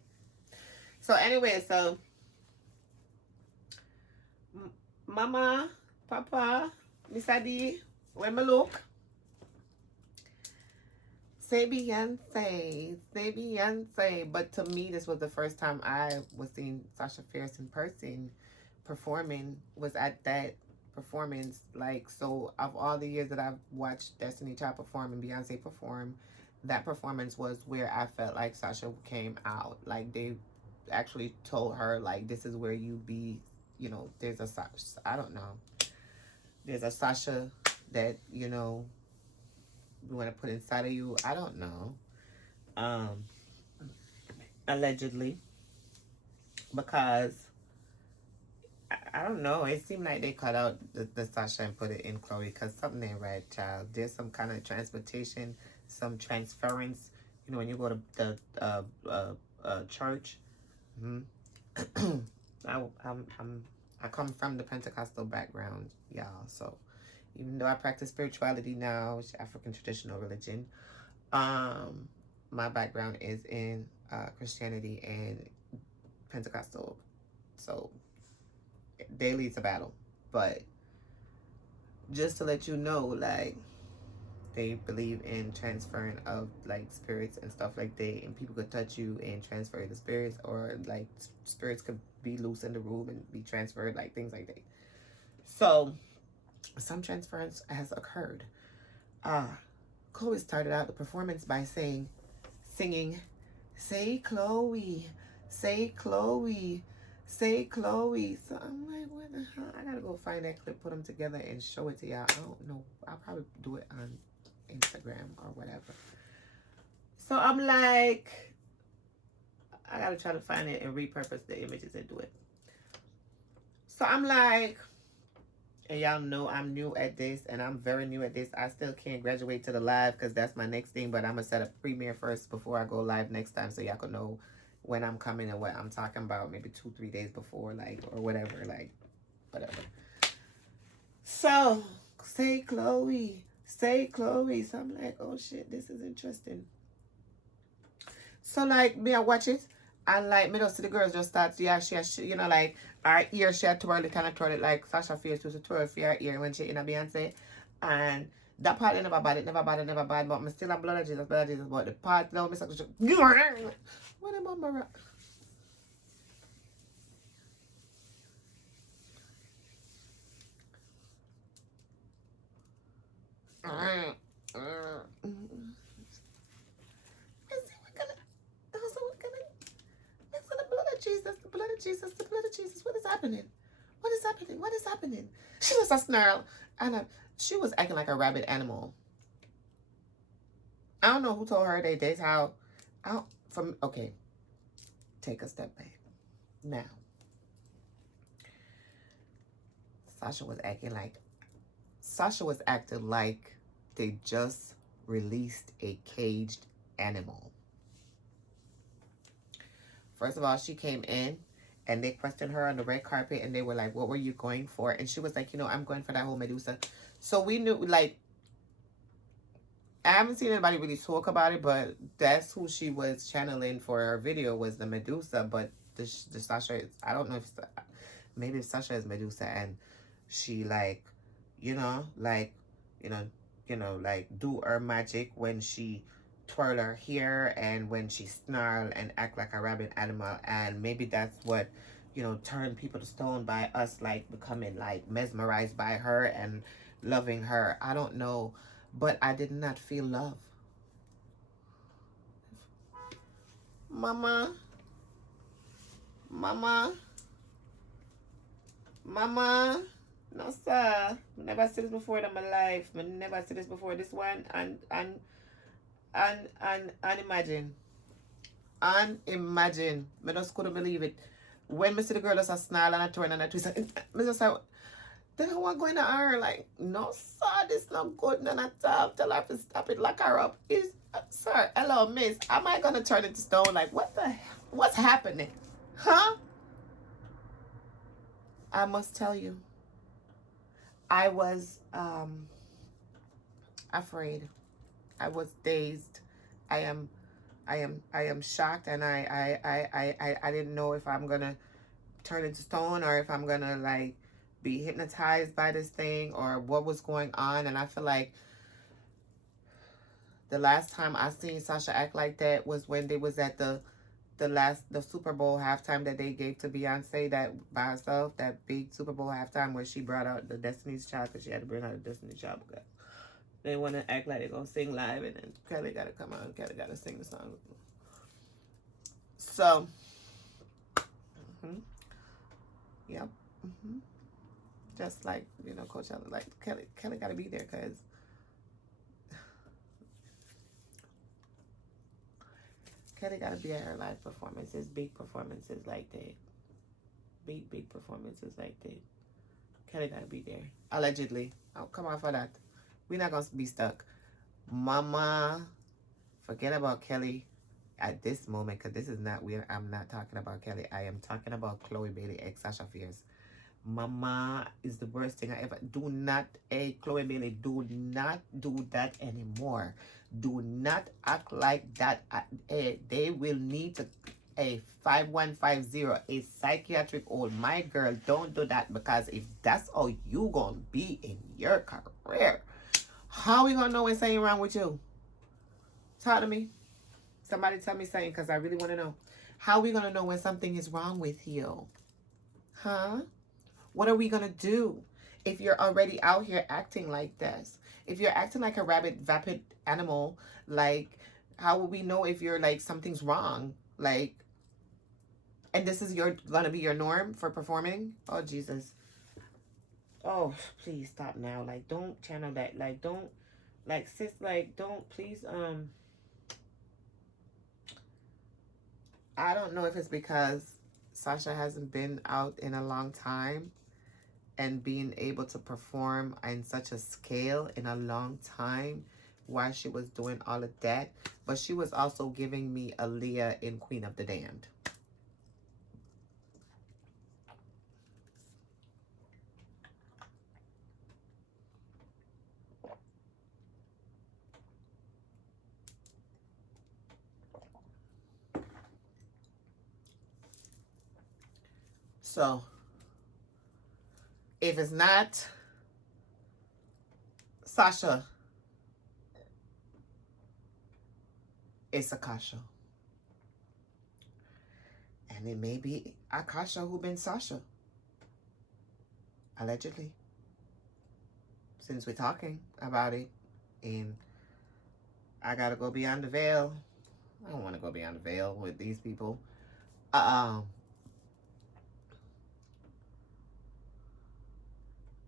So anyway, so Mama, Papa, Miss Adi, when me look, say Beyonce, say Beyonce. But to me, this was the first time I was seeing Sasha Fierce in person performing, was at that performance. Like, so of all the years that I've watched Destiny Child perform and Beyonce perform, that performance was where I felt like Sasha came out. Like, they actually told her, like, this is where you be, you know, there's a Sasha, I don't know. There's a Sasha that, you know, you want to put inside of you. I don't know. Allegedly. Because, I don't know. It seemed like they cut out the Sasha and put it in Chloe because something ain't right, child. There's some kind of transportation, some transference. You know, when you go to the church. Mm-hmm. I come from the Pentecostal background, y'all. So even though I practice spirituality now, which is African traditional religion, my background is in Christianity and Pentecostal. So daily it's a battle. But just to let you know, like, they believe in transferring of like spirits and stuff like that, and people could touch you and transfer the spirits, or like spirits could be loose in the room and be transferred, like things like that. So some transference has occurred. Chloe started out the performance by singing, "Say Chloe, say Chloe, say Chloe." So I'm like, what the hell? I gotta go find that clip, put them together, and show it to y'all. I don't know. I'll probably do it on Instagram or whatever. So I'm like, I gotta try to find it and repurpose the images and do it. So I'm like, and y'all know I'm new at this, and I'm very new at this. I still can't graduate to the live because that's my next thing, but I'm gonna set a premiere first before I go live next time, so y'all can know when I'm coming and what I'm talking about, maybe 2-3 days before, like, or whatever, like, whatever. So, say Chloe, say Chloe. So I'm like, oh shit, this is interesting. So like, me I watch it, and like, me don't see the girls just start, yeah, she, you know, like, our ear, she had twirl it, kind of twirl it like Sasha Fierce used to twirl for her ear when she in a Beyonce. And that part, never bad, it never bad, never bad, but me still a blood of Jesus, but the part now, me such a, what am I, Mara? Jesus, the blood of Jesus, the blood of Jesus. What is happening? What is happening? What is happening? She was a snarl, and she was acting like a rabid animal. I don't know who told her that that's how. Okay, take a step back. Now, Sasha was acting like they just released a caged animal. First of all, she came in and they questioned her on the red carpet, and they were like, what were you going for? And she was like, you know, I'm going for that whole Medusa. So we knew, like, I haven't seen anybody really talk about it, but that's who she was channeling for her video, was the Medusa. But the Sasha, I don't know if, maybe Sasha is Medusa, and she like, like, like do her magic when she twirl her hair and when she snarl and act like a rabid animal, and maybe that's what, turn people to stone by us, like becoming like mesmerized by her and loving her. I don't know, but I did not feel love. Mama, no sir, never see this before in my life. I never see this before. This one, and imagine. Unimagine. I just couldn't believe it. When I see the girl just a snarl and a turn and a twist, I just like, then I want going to her like, no sir, this not good, none at all. Tell her to stop it, lock her up. Sir, hello miss, am I gonna turn into stone? Like, what's happening? Huh? I must tell you, I was afraid. I was dazed. I am shocked, and I didn't know if I'm gonna turn into stone or if I'm gonna like be hypnotized by this thing or what was going on. And I feel like the last time I seen Sasha act like that was when they was at the Super Bowl halftime that they gave to Beyonce, that by herself, that big Super Bowl halftime where she brought out the Destiny's Child, because she had to bring out the Destiny's Child because they want to act like they're going to sing live, and then Kelly got to come out and Kelly got to sing the song. So, yep. Just like, Coachella, like Kelly got to be there because Kelly got to be at her live performances, big performances like that. Big performances like that. Kelly got to be there. Allegedly. Oh, come on for that. We're not going to be stuck. Mama, forget about Kelly at this moment, because this is not weird. I'm not talking about Kelly. I am talking about Chloe Bailey ex Sasha Fierce. Mama is the worst thing I ever. Do not, Chloe Bailey, do not do that anymore. Do not act like that. They will need to a 5150, a psychiatric old. My girl, don't do that, because if that's all you gonna be in your career, how we gonna know when something wrong with you? Talk to me. Somebody tell me something, because I really want to know. How are we gonna know when something is wrong with you? Huh? What are we gonna do if you're already out here acting like this? If you're acting like a rabid, vapid animal, like, how will we know if you're like something's wrong? Like, and this is gonna be your norm for performing? Oh Jesus. Oh, please stop now. Like, don't channel that. Like, don't, like, sis, like, don't, please, I don't know if it's because Sasha hasn't been out in a long time and being able to perform in such a scale in a long time while she was doing all of that. But she was also giving me Aaliyah in Queen of the Damned. So, if it's not Sasha, it's Akasha. And it may be Akasha who been Sasha. Allegedly. Since we're talking about it. And I gotta go beyond the veil. I don't want to go beyond the veil with these people.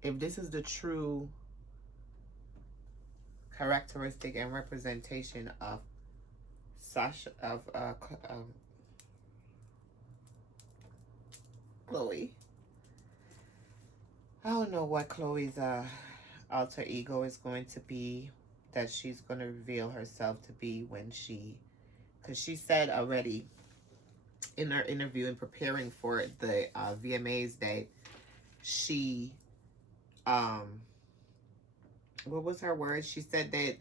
If this is the true characteristic and representation of Sasha, of Chloe, I don't know what Chloe's alter ego is going to be, that she's going to reveal herself to be when she, because she said already in her interview and preparing for the VMAs that she, what was her word? She said that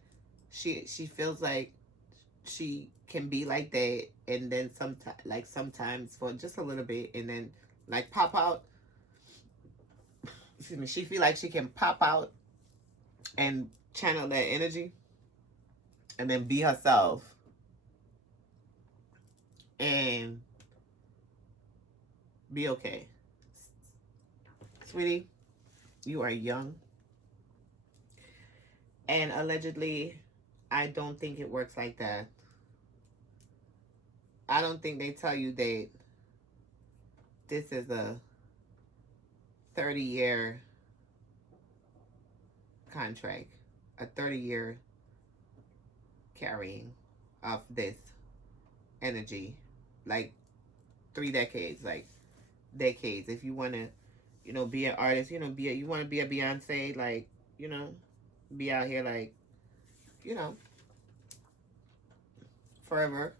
she feels like she can be like that, and then sometimes for just a little bit, and then like pop out. Excuse me. She feel like she can pop out and channel that energy, and then be herself, and be okay. Sweetie, you are young, and allegedly, I don't think it works like that. I don't think they tell you that this is a 30-year contract, a 30-year carrying of this energy, like 3 decades, like decades. If you want to, be an artist, you want to be a Beyonce, like, be out here, like, forever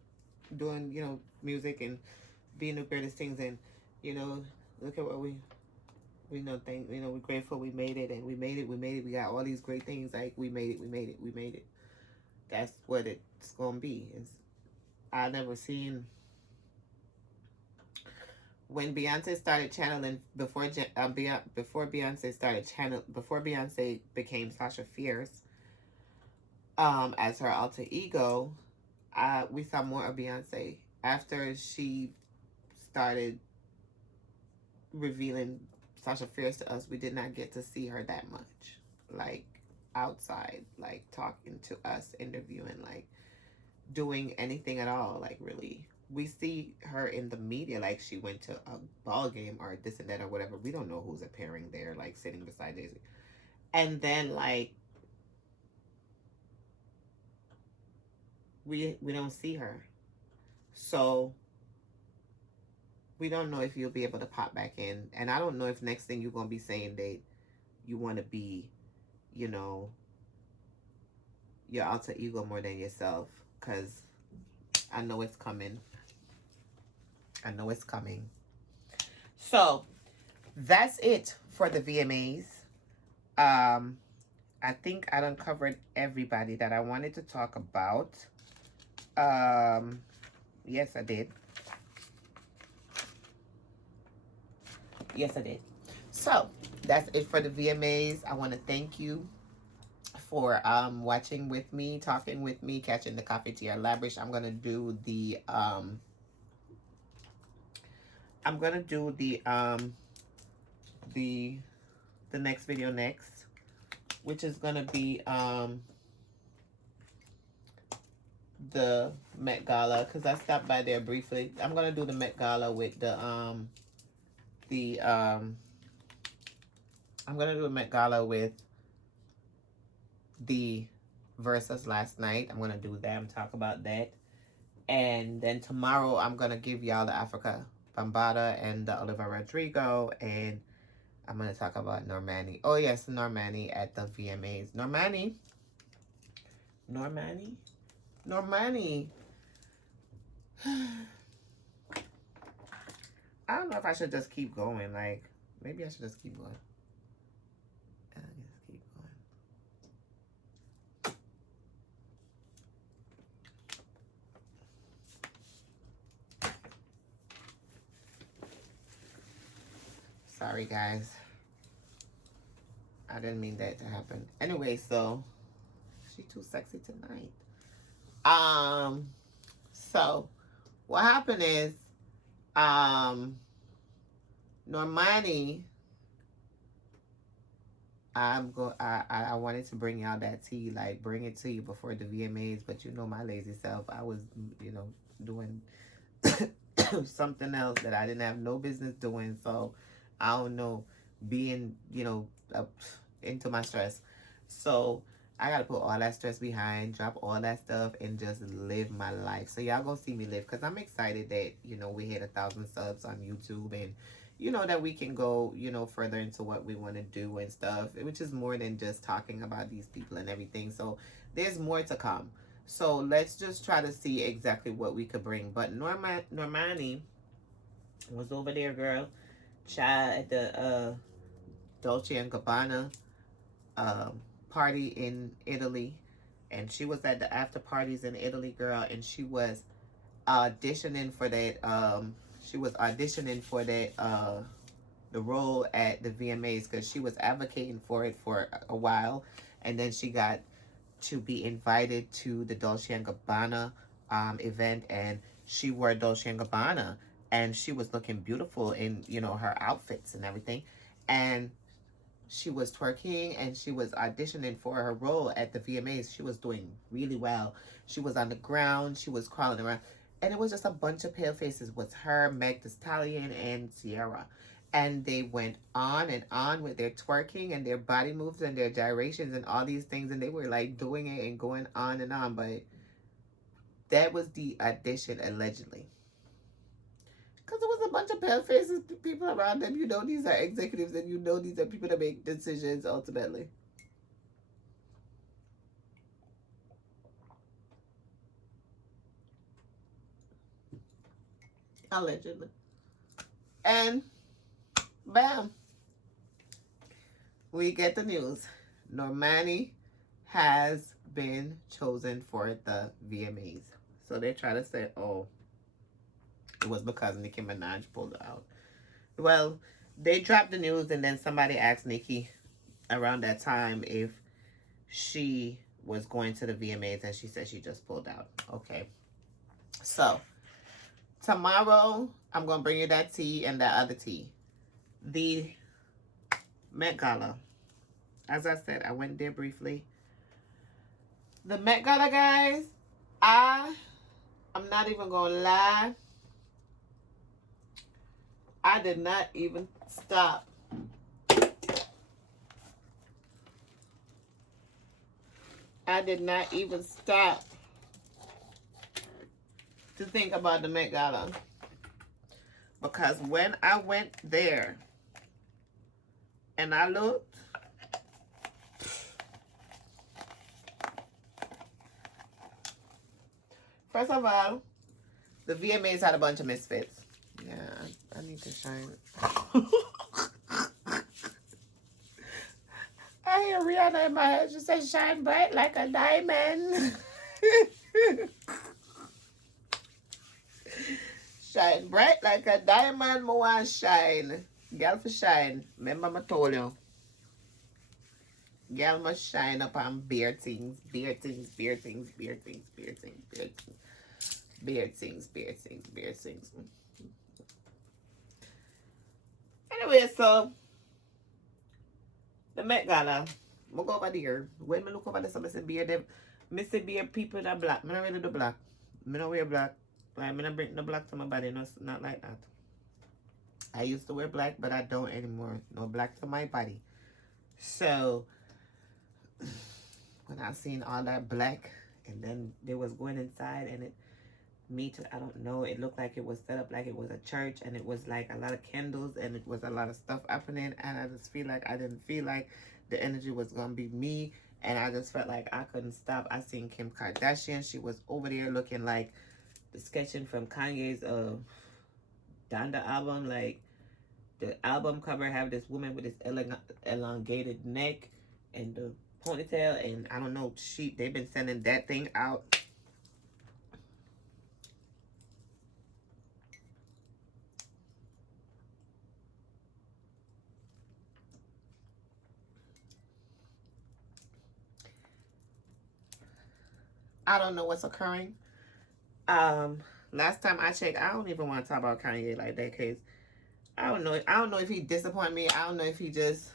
doing, music and being the greatest things. And, look at what we we're grateful we made it, and we made it. We got all these great things. Like, we made it. That's what it's going to be. I never seen, when Beyonce started channeling, before Beyonce became Sasha Fierce, as her alter ego, we saw more of Beyonce after she started revealing Sasha Fierce to us. We did not get to see her that much, like outside, like talking to us, interviewing, like doing anything at all. Like, really, we see her in the media, like she went to a ball game or this and that or whatever. We don't know who's appearing there, like sitting beside Daisy. And then, like, we don't see her. So we don't know if you'll be able to pop back in. And I don't know if next thing you're going to be saying that you want to be, your alter ego more than yourself. Because I know it's coming. So that's it for the VMAs. I think I done covered everybody that I wanted to talk about. Yes, I did. Yes, I did. So that's it for the VMAs. I want to thank you for watching with me, talking with me, catching the coffee tea or lavish. I'm gonna do the the the next video next, which is gonna be the Met Gala, because I stopped by there briefly. I'm gonna do the Met Gala with the I'm gonna do a Met Gala with the Versus last night. I'm gonna do that and talk about that. And then tomorrow I'm gonna give y'all the Africa Bambata and the Olivia Rodrigo, and I'm gonna talk about Normani. Oh yes, Normani at the VMAs. Normani. I don't know if I should just keep going. Like, maybe I should just keep going. Just keep going. Sorry, guys. I didn't mean that to happen. Anyway, so she too sexy tonight. So what happened is, Normani, I wanted to bring y'all that tea, like bring it to you before the VMAs, but you know my lazy self, I was, you know, doing something else that I didn't have no business doing. So I don't know, being, you know, into my stress. So I gotta put all that stress behind, drop all that stuff, and just live my life. So y'all gonna see me live, because I'm excited that, you know, we hit 1,000 subs on YouTube, and you know that we can go, you know, further into what we want to do and stuff, which is more than just talking about these people and everything. So there's more to come. So let's just try to see exactly what we could bring. But Normani was over there, girl, child, at the Dolce and Gabbana party in Italy, and she was at the after parties in Italy, girl, and she was auditioning for that the role at the VMAs, because she was advocating for it for a while, and then she got to be invited to the Dolce and Gabbana event, and she wore Dolce and Gabbana, and she was looking beautiful in, you know, her outfits and everything, and she was twerking, and she was auditioning for her role at the VMAs. She was doing really well. She was on the ground. She was crawling around. And it was just a bunch of pale faces. It was her, Meg Thee Stallion, and Sierra. And they went on and on with their twerking and their body moves and their gyrations and all these things. And they were like doing it and going on and on. But that was the audition, allegedly. Because it was a bunch of pale faces, people around them. You know, these are executives, and you know these are people that make decisions ultimately. Allegedly. And bam, we get the news. Normani has been chosen for the VMAs. So they try to say, oh, it was because Nicki Minaj pulled out. Well, they dropped the news, and then somebody asked Nicki around that time if she was going to the VMAs, and she said she just pulled out. Okay. So tomorrow, I'm going to bring you that tea and that other tea. The Met Gala. As I said, I went there briefly. The Met Gala, guys, I'm not even going to lie. I did not even stop. I did not even stop to think about the Met Gala. Because when I went there and I looked, first of all, the VMAs had a bunch of misfits. Yeah, I need to shine. I hear Rihanna in my head. She says, shine bright like a diamond. Shine bright like a diamond, more shine. Girl for shine. Remember I told you. Girl must shine up on beer things. Beer things, beer things, beer things, beer things, beer things. Beer things, beer things, beer things. Anyway, so the Met Gala. We'll go over there. When I look over this, I see beer them. I see beer people that black. I don't really do black. I don't wear black. Like, I don't bring no black to my body. No, not like that. I used to wear black, but I don't anymore. No black to my body. So when I seen all that black, and then they was going inside, and I don't know, it looked like it was set up like it was a church, and it was like a lot of candles, and it was a lot of stuff happening, and I just feel like I didn't feel like the energy was gonna be me, and I just felt like I couldn't stop. I seen Kim Kardashian. She was over there looking like the sketching from Kanye's Donda album. Like, the album cover have this woman with this elongated neck and the ponytail, and I don't know, they've been sending that thing out. I don't know what's occurring. Last time I checked, I don't even want to talk about Kanye like that, cause I don't know. I don't know if he disappointed me. I don't know if he just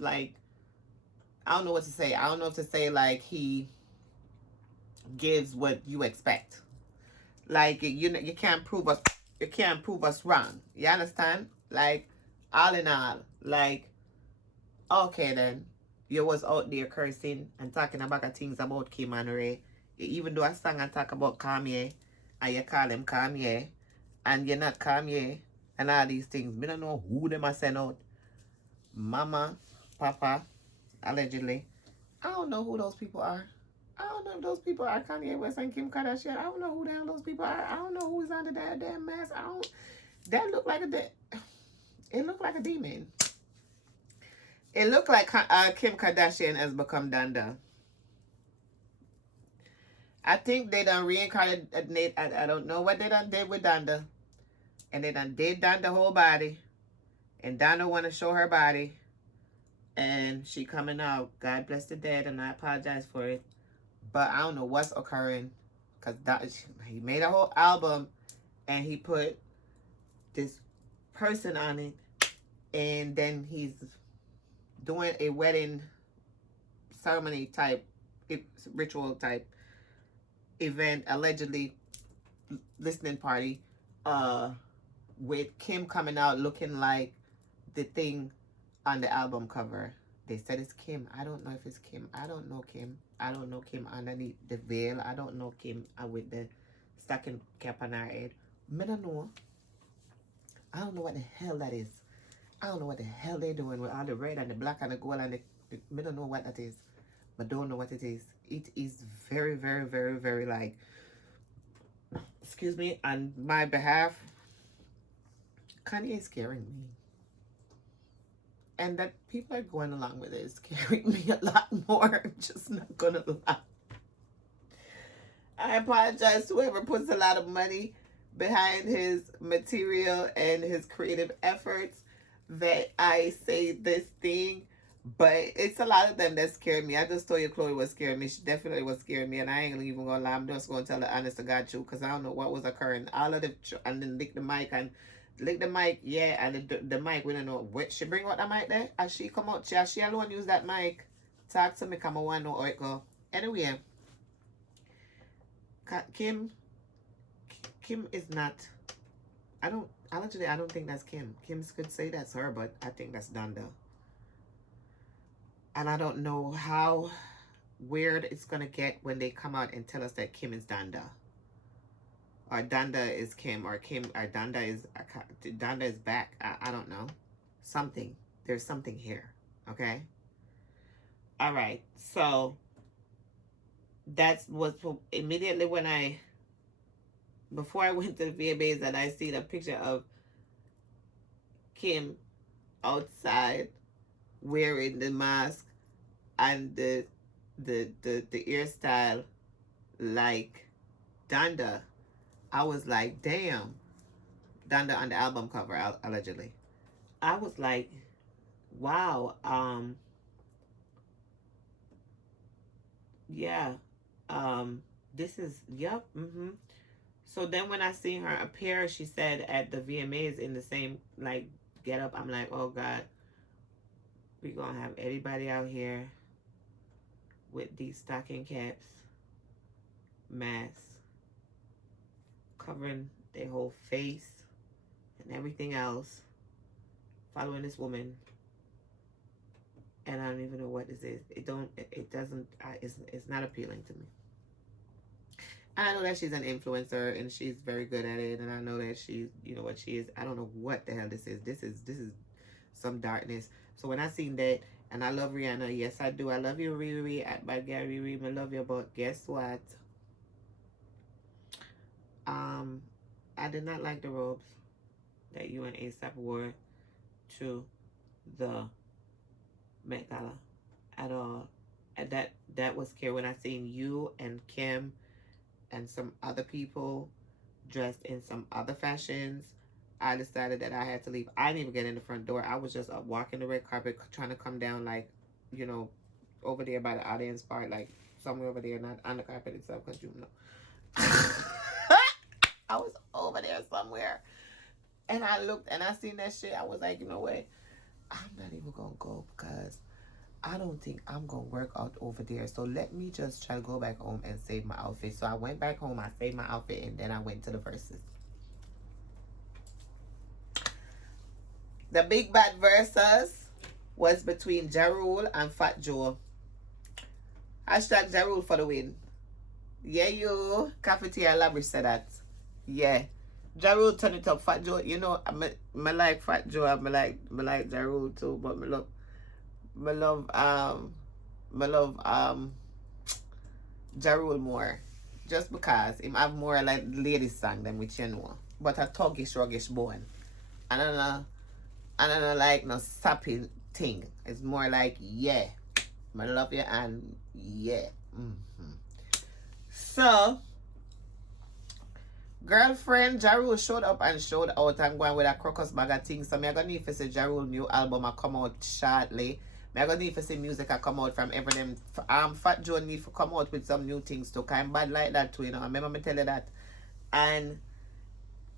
like, I don't know what to say. I don't know if to say like he gives what you expect. Like, you can't prove us wrong. You understand? Like, all in all, like, okay then, you was out there cursing and talking about things about Kim and Ray. You even do a song and talk about Kanye, and you call him Kanye, and you're not Kanye, and all these things. Me don't know who them are sent out. Mama, Papa, allegedly. I don't know who those people are. I don't know if those people are Kanye West and Kim Kardashian. I don't know who the hell those people are. I don't know who's under that damn mask. That looked like it looked like a demon. It looked like Kim Kardashian has become Donda. I think they done reincarnated. I don't know what they done did with Donda. And they done did Donda whole body. And Donda want to show her body. And she coming out. God bless the dead, and I apologize for it. But I don't know what's occurring. Because he made a whole album. And he put this person on it. And then he's doing a wedding ceremony type, ritual type event, allegedly listening party, with Kim coming out looking like the thing on the album cover. They said it's Kim. I don't know if it's Kim. I don't know Kim. I don't know Kim underneath the veil. I don't know Kim with the stocking cap on her head. I don't know. I don't know what the hell that is. I don't know what the hell they're doing with all the red and the black and the gold and I don't know what that is. But don't know what it is. It is very, very, very, very like, excuse me, on my behalf, Kanye is scaring me. And that people are going along with it is scaring me a lot more. I'm just not gonna lie. I apologize to whoever puts a lot of money behind his material and his creative efforts that I say this thing, but it's a lot of them that scared me. I just told you Chloe was scaring me. She definitely was scaring me, and I ain't even gonna lie. I'm just gonna tell the honest to God truth, because I don't know what was occurring. All of the and then lick the mic, yeah, and the mic, we don't know what she bring out the mic there. As she come out, she alone use that mic. Talk to me, come on, know how it go. Anyway, Kim is not. I don't think that's Kim. Kim could say that's her, but I think that's Donda. And I don't know how weird it's gonna get when they come out and tell us that Kim is Donda, or Donda is Kim, or Donda is back. I don't know. There's something here. Okay. All right. So that's what immediately when before I went to the VMAs, and I see the picture of Kim outside wearing the mask and the hairstyle like Donda. I was like, damn. Donda on the album cover, allegedly. I was like, wow, yeah, this is, yep, So then when I seen her appear, she said at the VMAs in the same, like, get up, I'm like, oh God, we gonna have everybody out here with these stocking caps, masks, covering their whole face and everything else, following this woman. And I don't even know what this is. It doesn't, it's not appealing to me. I know that she's an influencer and she's very good at it, and I know that she's, you know what she is. I don't know what the hell this is. This is some darkness. So when I seen that, and I love Rihanna, yes I do. I love you, Riri, at Bad Guy Riri. I love you, but guess what? I did not like the robes that you and ASAP wore to the Met Gala at all. And that was scary when I seen you and Kim and some other people dressed in some other fashions. I decided that I had to leave. I didn't even get in the front door. I was just up walking the red carpet, trying to come down, like, you know, over there by the audience part, like somewhere over there, not on the carpet itself, because you know. I was over there somewhere. And I looked and I seen that shit. I was like, you know what? I'm not even going to go because I don't think I'm going to work out over there. So let me just try to go back home and save my outfit. So I went back home. I saved my outfit. And then I went to the Verzuz. The big bad Verzuz was between Ja Rule and Fat Joe. Hashtag Ja Rule for the win. Yeah, you. Cafeteria Labri said that. Yeah. Ja Rule turn it up. Fat Joe, you know, I like Fat Joe. I like Ja Rule too, but I love Ja Rule more. Just because him have more like ladies song than which you know. But a ruggish bone. I don't know like no sappy thing. It's more like yeah. I love you and yeah. So girlfriend Ja Rule showed up and showed out and going with a crocus bag of things. So I'm gonna need to see Ja Rule new album a come out shortly. I'm gonna need to see music a come out from every them. Fat Joe need to come out with some new things too. Cause I'm bad like that too, you know. I remember me tell you that. And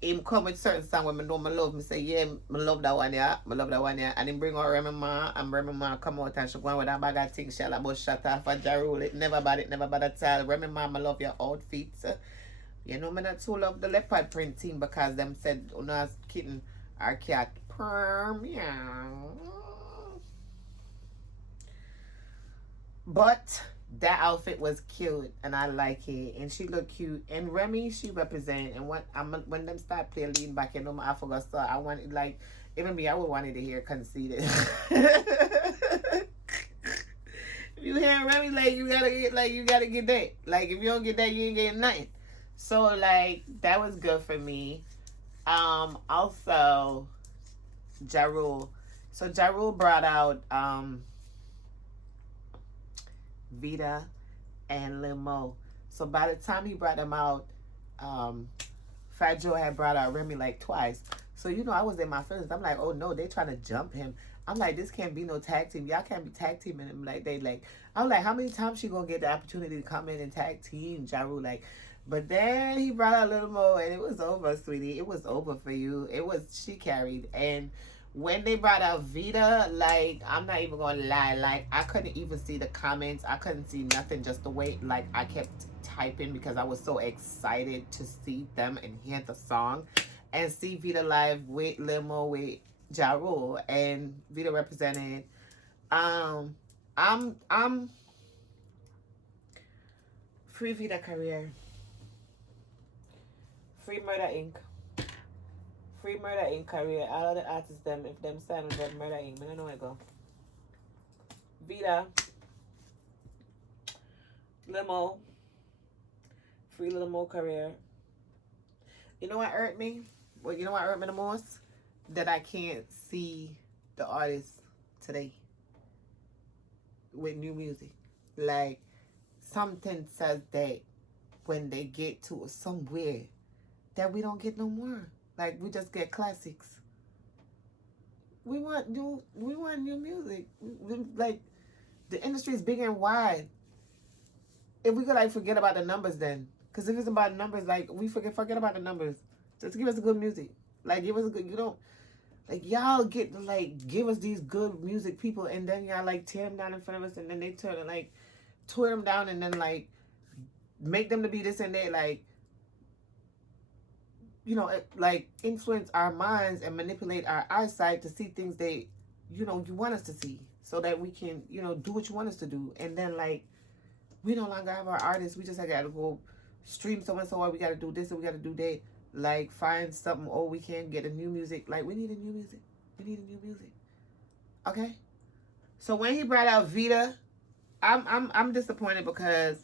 him come with certain song when I know I love. Me say, yeah, I love that one, yeah. I love that one, yeah. And him bring out Remy Ma, and Remy Ma come out and she go on with a bag of things. She all about shut off for Ja Rule. It never bad at all. Remy Ma, I love your outfits. You know, me not too love the leopard print thing because them said, oh no, kitten or cat. Purr, meow. But that outfit was cute and I like it and she looked cute and Remy she represent and when them start playing lean back, you know, I forgot so I wanted like even me I would wanted to hear conceited. You hear Remy like you gotta get that. Like if you don't get that you ain't getting nothing. So like that was good for me. Also Ja Rule. So Ja Rule brought out Vita and Limo. So by the time he brought them out, Fat Joe had brought out Remy like twice. So you know I was in my feelings. I'm like, oh no, they trying to jump him. I'm like, this can't be no tag team. Y'all can't be tag teaming him like they like. I'm like, how many times she gonna get the opportunity to come in and tag team Ja Rule like? But then he brought out Little Mo and it was over, sweetie. It was over for you. It was she carried and. When they brought out Vita, like, I'm not even gonna lie, like, I couldn't even see the comments. I couldn't see nothing, just the way, like, I kept typing because I was so excited to see them and hear the song and see Vita live with Limo with Ja Rule and Vita represented. I'm Free Vita career. Free Murder Inc. Free Murder Inc. career. All of the artists them, if them sign with them Murder Inc. I don't know where to go. Vita. Limo. Free Little Mo career. You know what hurt me? Well, you know what hurt me the most? That I can't see the artists today with new music. Like, something says that when they get to somewhere that we don't get no more. Like, we just get classics. We want new music. Like, the industry is big and wide. If we could like forget about the numbers then. Because if it's about numbers, like, we forget about the numbers. Just give us good music. Like, give us a good, you don't, like, y'all get to, like, give us these good music people, and then y'all, like, tear them down in front of us, and then they turn and, like, tear them down, and then, like, make them to be this and that, like, you know, like, influence our minds and manipulate our eyesight to see things they, you know, you want us to see, so that we can, you know, do what you want us to do. And then, like, we no longer have our artists. We just got to go stream so and so, or we got to do this, or we got to do that. Like, find something, or we can get a new music. Like, we need a new music. We need a new music. Okay? So when he brought out Vita, I'm disappointed because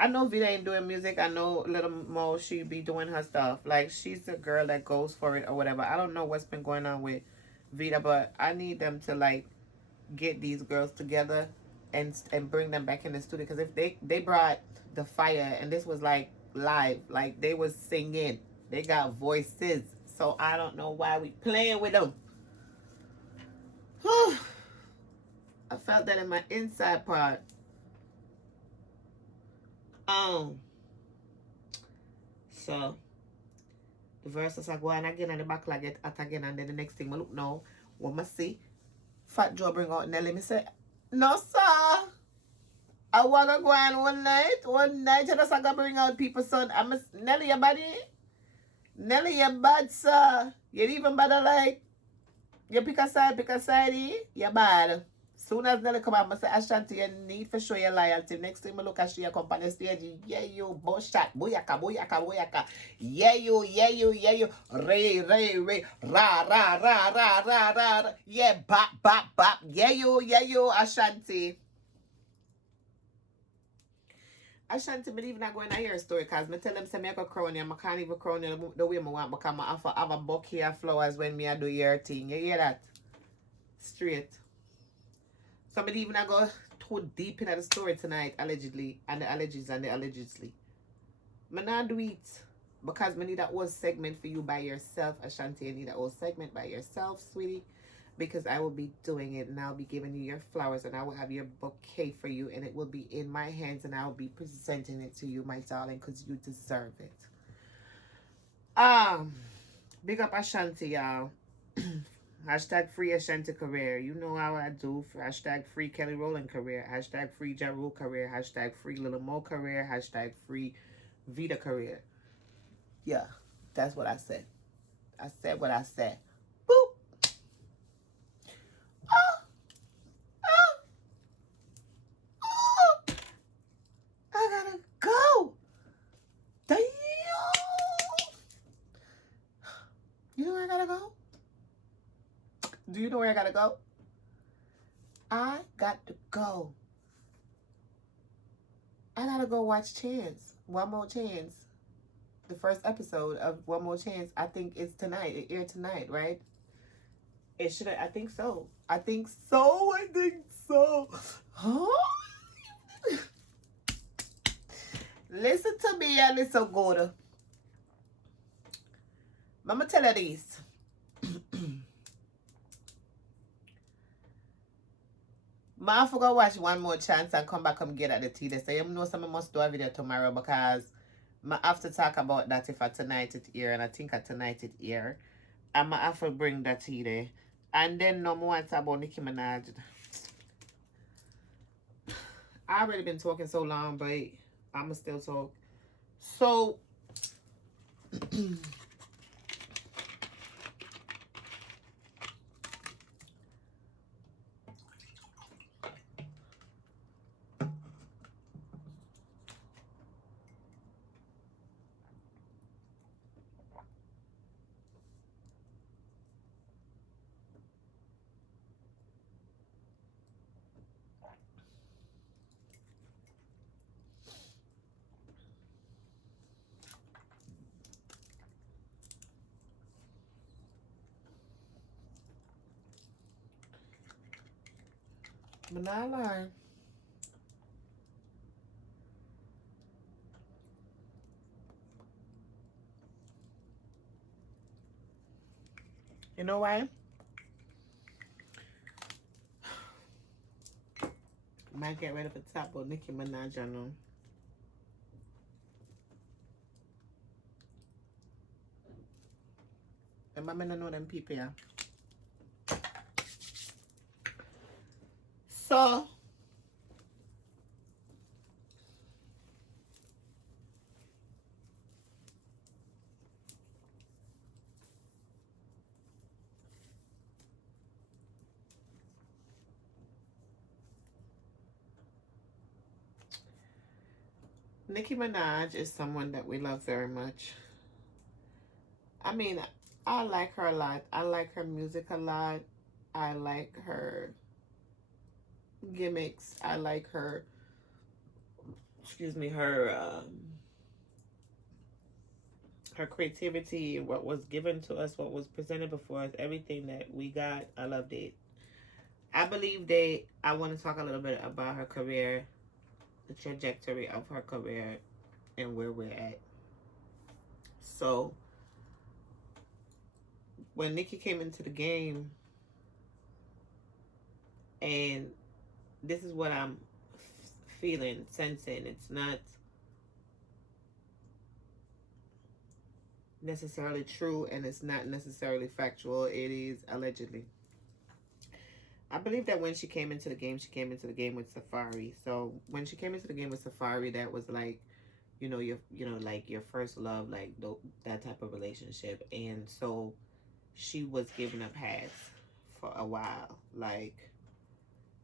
I know Vita ain't doing music. I know Little Mo, she be doing her stuff. Like, she's a girl that goes for it or whatever. I don't know what's been going on with Vita, but I need them to, like, get these girls together and bring them back in the studio. Because if they brought the fire, and this was, like, live. Like, they was singing. They got voices. So I don't know why we playing with them. I felt that in my inside part. So the Verzuz are going again, and the backlog get at again, and then the next thing I look now, what I see, Fat Joe bring out Nelly. Me say, no sir, I wanna go on one night, I just gonna bring out people son. I'm a Nelly, your body, Nelly, you bad sir. You even better like, you pick a side, you bad. Soon as Nelly come out, I say, Ashanti, you need for show your loyalty. Next time I look at you come on the stage, yeah, you, bullshit, booyaka. Yeah, you, ray, ra. Yeah, bop. Yeah, you, Ashanti. Ashanti, me even not going to hear a story, because me tell them, say, me I go crown you, I can't even crown you the way I want, because I have a bouquet of flowers when me I do your thing. You hear that? Straight. Somebody even I go too deep into the story tonight, allegedly, and the allegedly. Me not do it because me need that whole segment for you by yourself, Ashanti. I need that whole segment by yourself, sweetie, because I will be doing it, and I'll be giving you your flowers, and I will have your bouquet for you, and it will be in my hands, and I'll be presenting it to you, my darling, because you deserve it. Big up Ashanti, y'all. Hashtag free Ashanti career. You know how I do. Hashtag free Kelly Rowland career. Hashtag free Ja Rule career. Hashtag free Lil Mo career. Hashtag free Vita career. Yeah, that's what I said. I said what I said. Boop. Oh. I gotta go. Damn. You know where I gotta go? Do you know where I gotta go? I got to go. I gotta go watch Chance. One More Chance. The first episode of One More Chance. I think it's tonight. It aired tonight, right? It should. I think so. Huh? Listen to me, and listen good. Mama tell her this. I forgot watch One More Chance and come back and get at the tea. They say, you know, some must do a video tomorrow, because I have to talk about that if I tonight it here, and I think I tonight it here. And I have to bring that tea there. And then no more talk about Nicki Minaj. I already been talking so long, but I'ma still talk. So but not lying. You know why? Might get rid of the top of Nicki Minaj on them. And I'm gonna know them people, yeah. So Nicki Minaj is someone that we love very much. I mean, I like her a lot. I like her music a lot. I like her gimmicks. I like her, excuse me, her creativity, what was given to us, what was presented before us, everything that we got. I loved it. I believe I want to talk a little bit about her career, the trajectory of her career, and where we're at. So, when Nicki came into the game, and this is what I'm feeling, sensing, it's not necessarily true and it's not necessarily factual, it is allegedly. I believe that when she came into the game with Safari. So when she came into the game with Safari, that was like, like your first love, like that type of relationship. And so she was giving up hats for a while. Like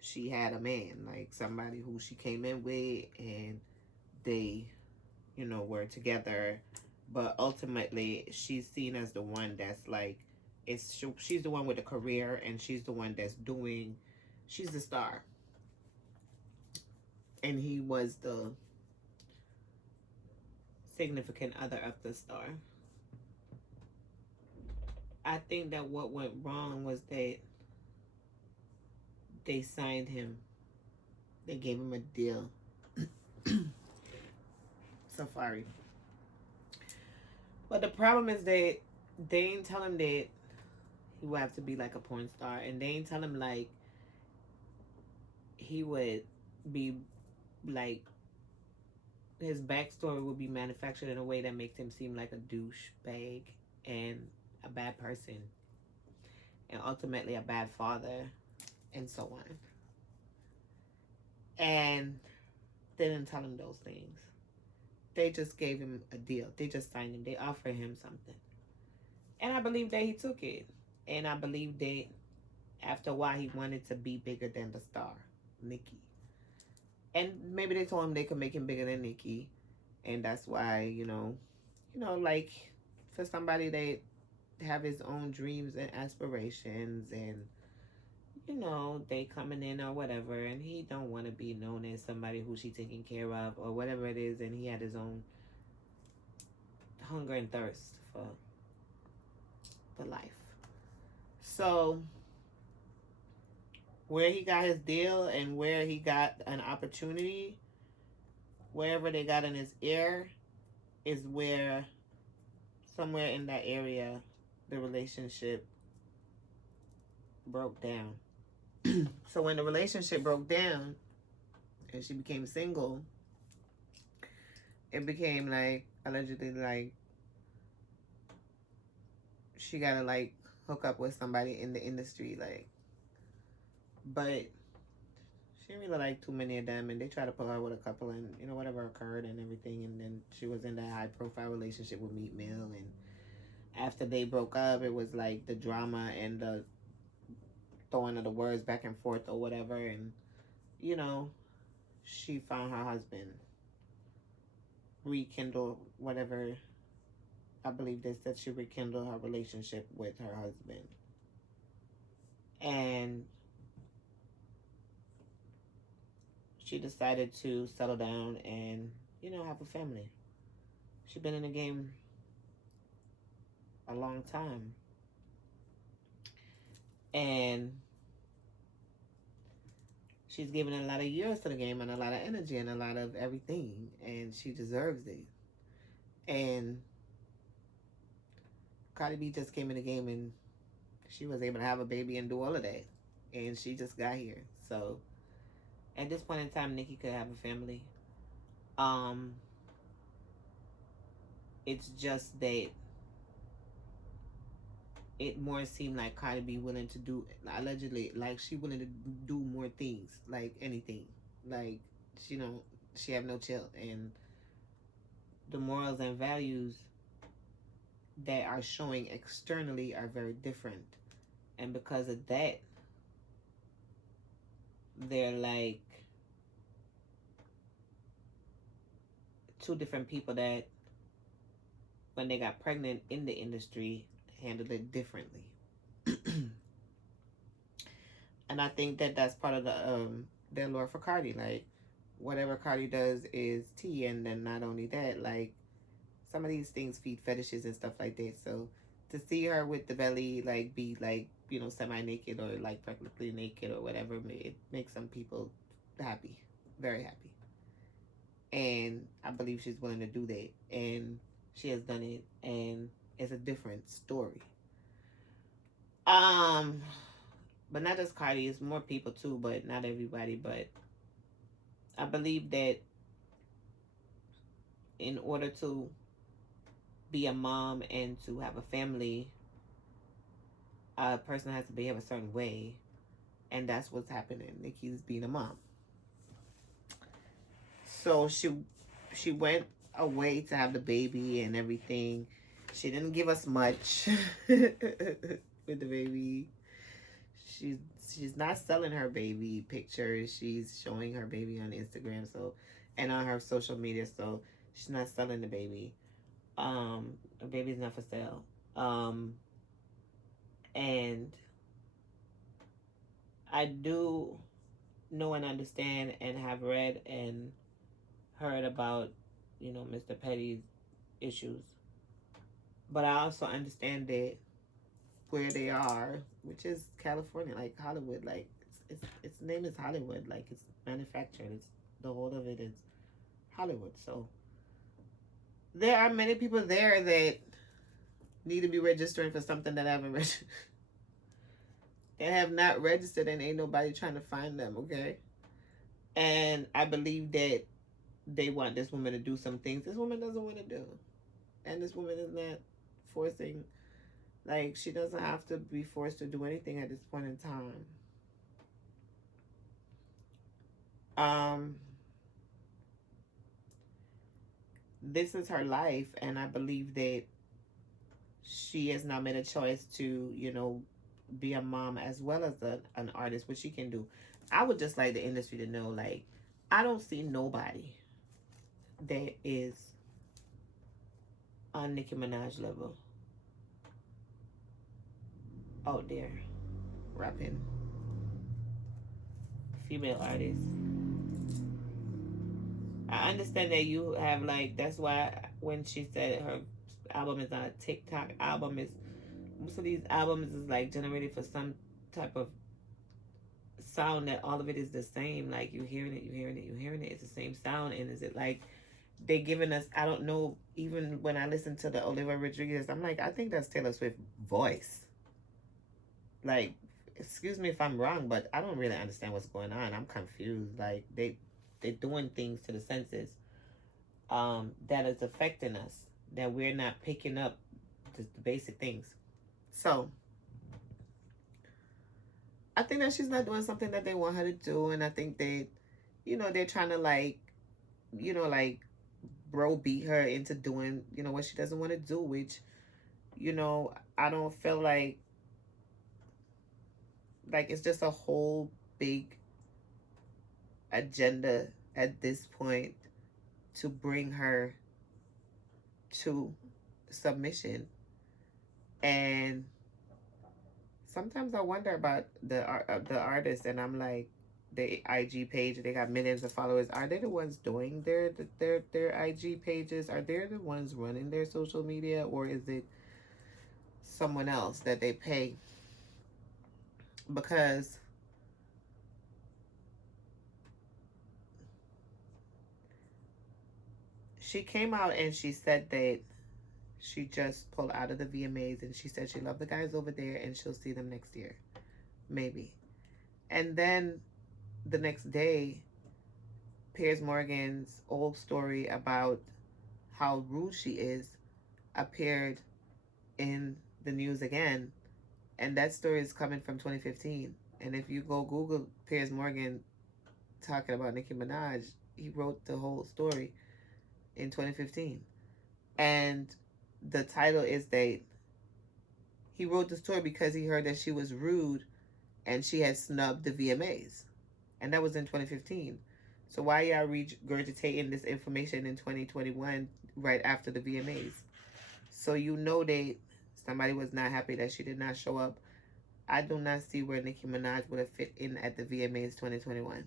she had a man, like somebody who she came in with, and they, were together. But ultimately, she's seen as the one that's like, she's the one with a career, and she's the one that's doing, she's the star. And he was the significant other of the star. I think that what went wrong was that they signed him. They gave him a deal. Safari. But the problem is that they ain't tell him that he would have to be like a porn star. And they ain't tell him like he would be like, his backstory would be manufactured in a way that makes him seem like a douchebag and a bad person. And ultimately a bad father. And so on. And they didn't tell him those things. They just gave him a deal. They just signed him. They offered him something. And I believe that he took it. And I believe that after a while he wanted to be bigger than the star, Nicki. And maybe they told him they could make him bigger than Nicki. And that's why, like for somebody that have his own dreams and aspirations, and they coming in or whatever, and he don't want to be known as somebody who she taking care of or whatever it is, and he had his own hunger and thirst for life. So where he got his deal and where he got an opportunity, wherever they got in his ear, is where somewhere in that area the relationship broke down. So when the relationship broke down and she became single, it became like, allegedly, like she gotta like hook up with somebody in the industry, like, but she didn't really like too many of them, and they tried to put her with a couple, and whatever occurred and everything, and then she was in that high profile relationship with Meat Mill, and after they broke up, it was like the drama and the throwing of the words back and forth or whatever, and she found her husband, rekindle whatever. I believe they said she rekindled her relationship with her husband, and she decided to settle down and have a family. She's been in the game a long time, and she's given a lot of years to the game and a lot of energy and a lot of everything, and she deserves it. And Cardi B just came in the game and She was able to have a baby and do all of that. And she just got here. So at this point in time, Nicki could have a family. Um, it's just that it more seemed like Cardi B willing to do, allegedly, like she willing to do more things, like anything. Like, she don't, she have no chill. And the morals and values that are showing externally are very different. And because of that, they're like two different people that, when they got pregnant in the industry, handled it differently. And I think that that's part of their lore for Cardi. Like, whatever Cardi does is tea, and then not only that, like, some of these things feed fetishes and stuff like that. So to see her with the belly, like, be like, you know, semi-naked or like practically naked or whatever, it makes some people happy, very happy. And I believe she's willing to do that, and she has done it, and it's a different story. But not just Cardi, it's more people too, but not everybody. But I believe that in order to be a mom and to have a family, a person has to behave a certain way, and that's what's happening. Nicki's being a mom. So she went away to have the baby and everything. She didn't give us much with the baby. She's not selling her baby pictures. She's showing her baby on Instagram, so, and on her social media, so she's not selling the baby. The baby's not for sale. And I do know and understand and have read and heard about, you know, Mr. Petty's issues. But I also understand that where they are, which is California, like Hollywood, like its name is Hollywood, like it's manufactured. It's the whole of it is Hollywood. So there are many people there that need to be registering for something that haven't registered. They have not registered, and ain't nobody trying to find them, okay? And I believe that they want this woman to do some things this woman doesn't want to do. And this woman is not forcing, like, she doesn't have to be forced to do anything at this point in time. This is her life, and I believe that she has now made a choice to, you know, be a mom as well as an artist, which she can do. I would just like the industry to know, like, I don't see nobody that is on Nicki Minaj level out there rapping, female artists. I understand that you have, like, that's why when she said her album is not a TikTok album, is most of these albums is like generated for some type of sound that all of it is the same. Like, you hearing it, it's the same sound. And is it like they giving us, I don't know, even when I listen to the Olivia Rodrigo, I'm like, I think that's Taylor Swift voice. Like, excuse me if I'm wrong, but I don't really understand what's going on. I'm confused. Like, they're doing things to the senses that is affecting us, that we're not picking up the basic things. So I think that she's not doing something that they want her to do, and I think that, you know, they're trying to, like, you know, like, bro beat her into doing, you know, what she doesn't want to do, which, you know, I don't feel like it's just a whole big agenda at this point to bring her to submission. And sometimes I wonder about the artist, and I'm like, the IG page, they got millions of followers. Are they the ones doing their IG pages? Are they the ones running their social media, or is it someone else that they pay? Because she came out and she said that She just pulled out of the VMAs and she said she loved the guys over there and she'll see them next year. Maybe. And then the next day, Piers Morgan's old story about how rude she is appeared in the news again. And that story is coming from 2015. And if you go Google Piers Morgan talking about Nicki Minaj, he wrote the whole story in 2015. And the title is that he wrote the story because he heard that she was rude and she had snubbed the VMAs. And that was in 2015. So why y'all regurgitating this information in 2021 right after the VMAs? So you know that somebody was not happy that she did not show up. I do not see where Nicki Minaj would have fit in at the VMAs 2021.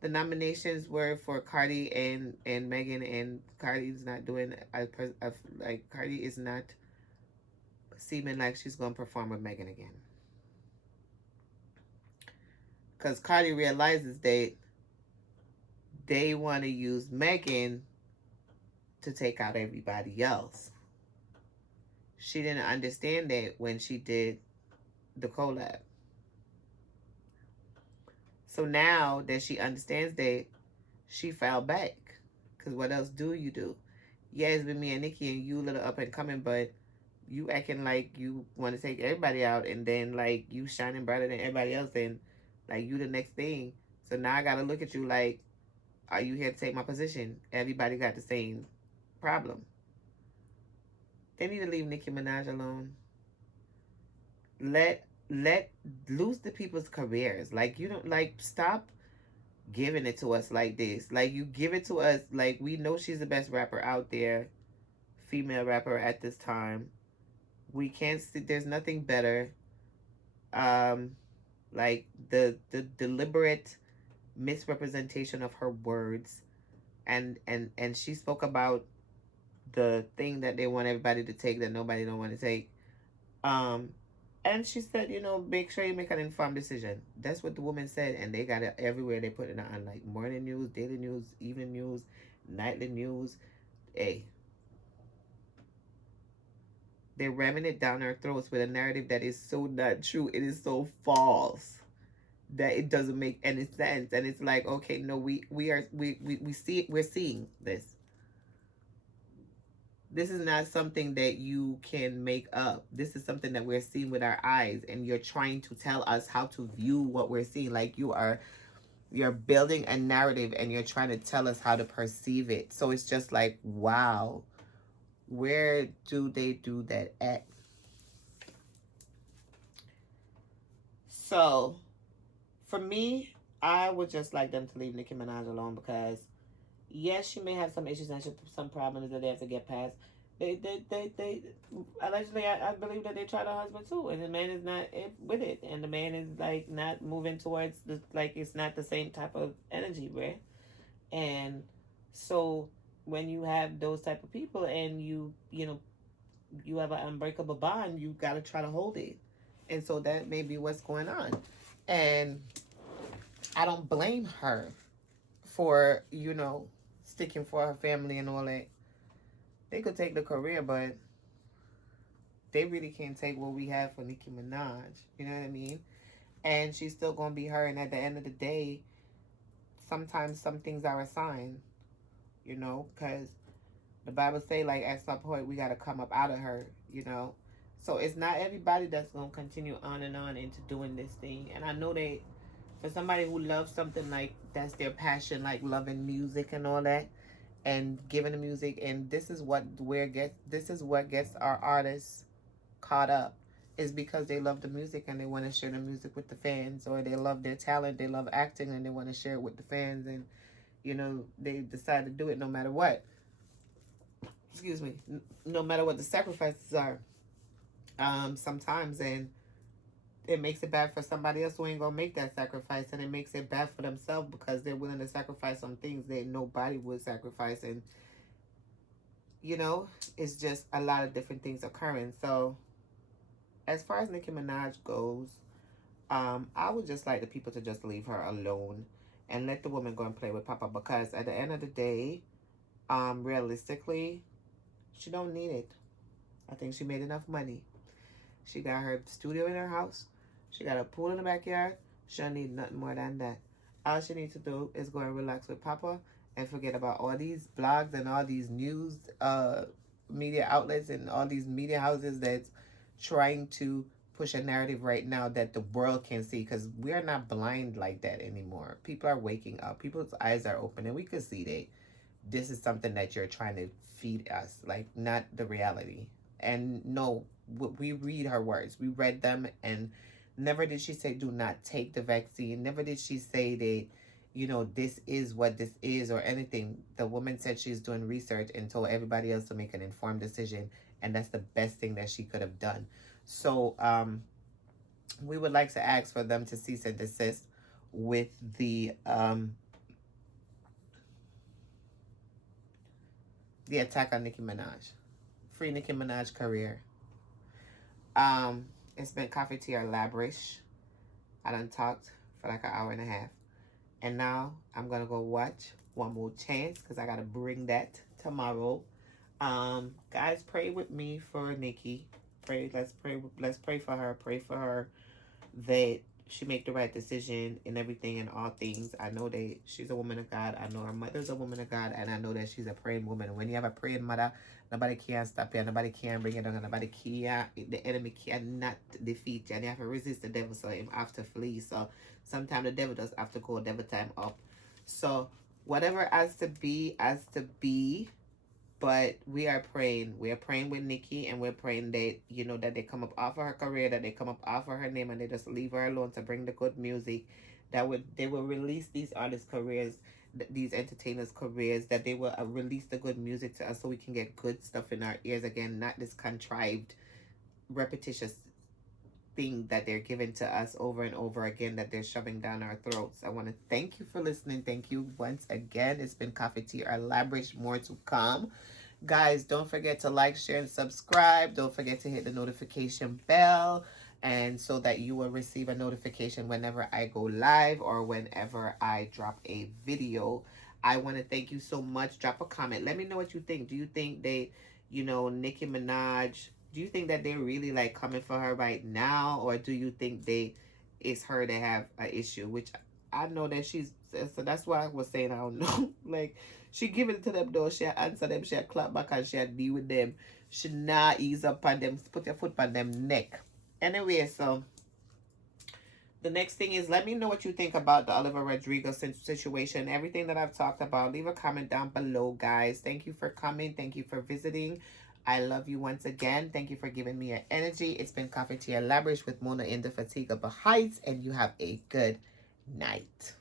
The nominations were for Cardi and Megan, and Cardi's not doing like Cardi is not seeming like she's gonna perform with Megan again, because Cardi realizes that they want to use Megan to take out everybody else. She didn't understand that when she did the collab. So now that she understands that, she fell back. Because what else do you do? Yeah, it's been me and Nicki and you little up and coming, but you acting like you want to take everybody out and then like you shining brighter than everybody else and like you the next thing. So now I got to look at you like, are you here to take my position? Everybody got the same problem. They need to leave Nicki Minaj alone. Let lose the people's careers. Like, you don't, like, stop giving it to us like this. Like, you give it to us like we know she's the best rapper out there, female rapper at this time. We can't see, there's nothing better. Like the deliberate misrepresentation of her words, and she spoke about the thing that they want everybody to take that nobody don't want to take. And she said, you know, make sure you make an informed decision. That's what the woman said, and they got it everywhere. They put it on like morning news, daily news, evening news, nightly news. Hey, they're ramming it down our throats with a narrative that is so not true. It is so false that it doesn't make any sense. And it's like, okay, no, we see it, we're seeing this. This is not something that you can make up. This is something that we're seeing with our eyes, and you're trying to tell us how to view what we're seeing. Like you're building a narrative and you're trying to tell us how to perceive it. So it's just like, wow, where do they do that at? So for me, I would just like them to leave Nicki Minaj alone, because yes, she may have some issues and some problems that they have to get past. They allegedly, I believe that they tried her husband too, and the man is not with it, and the man is like not moving towards the, like, it's not the same type of energy, right? And so when you have those type of people and you know, you have an unbreakable bond, you got to try to hold it. And so that may be what's going on. And I don't blame her for, you know, sticking for her family and all that. They could take the career, but they really can't take what we have for Nicki Minaj. You know what I mean? And she's still going to be her. And at the end of the day, sometimes some things are a sign, you know, because the Bible say, like, at some point we got to come up out of her, you know. So it's not everybody that's going to continue on and on into doing this thing. And I know that for somebody who loves something, like that's their passion, like loving music and all that, and giving the music, and this is what gets our artists caught up, is because they love the music and they want to share the music with the fans, or they love their talent, they love acting and they want to share it with the fans, and you know, they decide to do it no matter what. Excuse me, no matter what the sacrifices are. Sometimes, and it makes it bad for somebody else who ain't gonna make that sacrifice, and it makes it bad for themselves because they're willing to sacrifice some things that nobody would sacrifice. And you know, it's just a lot of different things occurring. So as far as Nicki Minaj goes, I would just like the people to just leave her alone. and let the woman go and play with Papa, because at the end of the day, realistically, she don't need it. I think she made enough money. She got her studio in her house. She got a pool in the backyard. She don't need nothing more than that. All she needs to do is go and relax with Papa and forget about all these blogs and all these news media outlets and all these media houses that's trying to push a narrative right now that the world can see, because we're not blind like that anymore. People are waking up. People's eyes are open, and we can see that this is something that you're trying to feed us, like not the reality. And no, we read her words. We read them, and never did she say do not take the vaccine. Never did she say that, this is what this is or anything. The woman said she's doing research and told everybody else to make an informed decision, and that's the best thing that she could have done. So we would like to ask for them to cease and desist with the attack on Nicki Minaj. Free Nicki Minaj career. It's been Coffee Tea or Labrish. I done talked for like an hour and a half. And now I'm gonna go watch One More Chance, because I gotta bring that tomorrow. Guys, pray with me for Nicki. Let's pray for her. Pray for her that she make the right decision in everything and all things. I know that she's a woman of God. I know her mother's a woman of God, and I know that she's a praying woman. When you have a praying mother, nobody can stop you. Nobody can bring you down. Nobody can. The enemy cannot defeat you, and you have to resist the devil, so him have to flee. So sometimes the devil does have to go devil time up. So whatever has to be, has to be. But we are praying. We are praying with Nicki, and we're praying that, that they come up off of her career, that they come up off of her name, and they just leave her alone to bring the good music. They will release these artists' careers, these entertainers' careers, that they will release the good music to us so we can get good stuff in our ears again, not this contrived, repetitious thing that they're giving to us over and over again, that they're shoving down our throats. I want to thank you for listening. Thank you once again. It's been Coffee Tea or Labrish. More to come. Guys, don't forget to like, share, and subscribe. Don't forget to hit the notification bell, and so that you will receive a notification whenever I go live or whenever I drop a video. I want to thank you so much. Drop a comment. Let me know what you think. Do you think they, Nicki Minaj, do you think that they're really like coming for her right now, or do you think it's her that have an issue? Which I know that she's, so that's why I was saying I don't know. Like, she give it to them though. She answer them. She clap back and she deal with them. She not ease up on them. Put your foot on them neck. Anyway, so the next thing is, let me know what you think about the Olivia Rodrigo situation. Everything that I've talked about. Leave a comment down below, guys. Thank you for coming. Thank you for visiting. I love you once again. Thank you for giving me your energy. It's been Coffee Tea and Labrish with Mona in the Fatigable Heights, and you have a good night.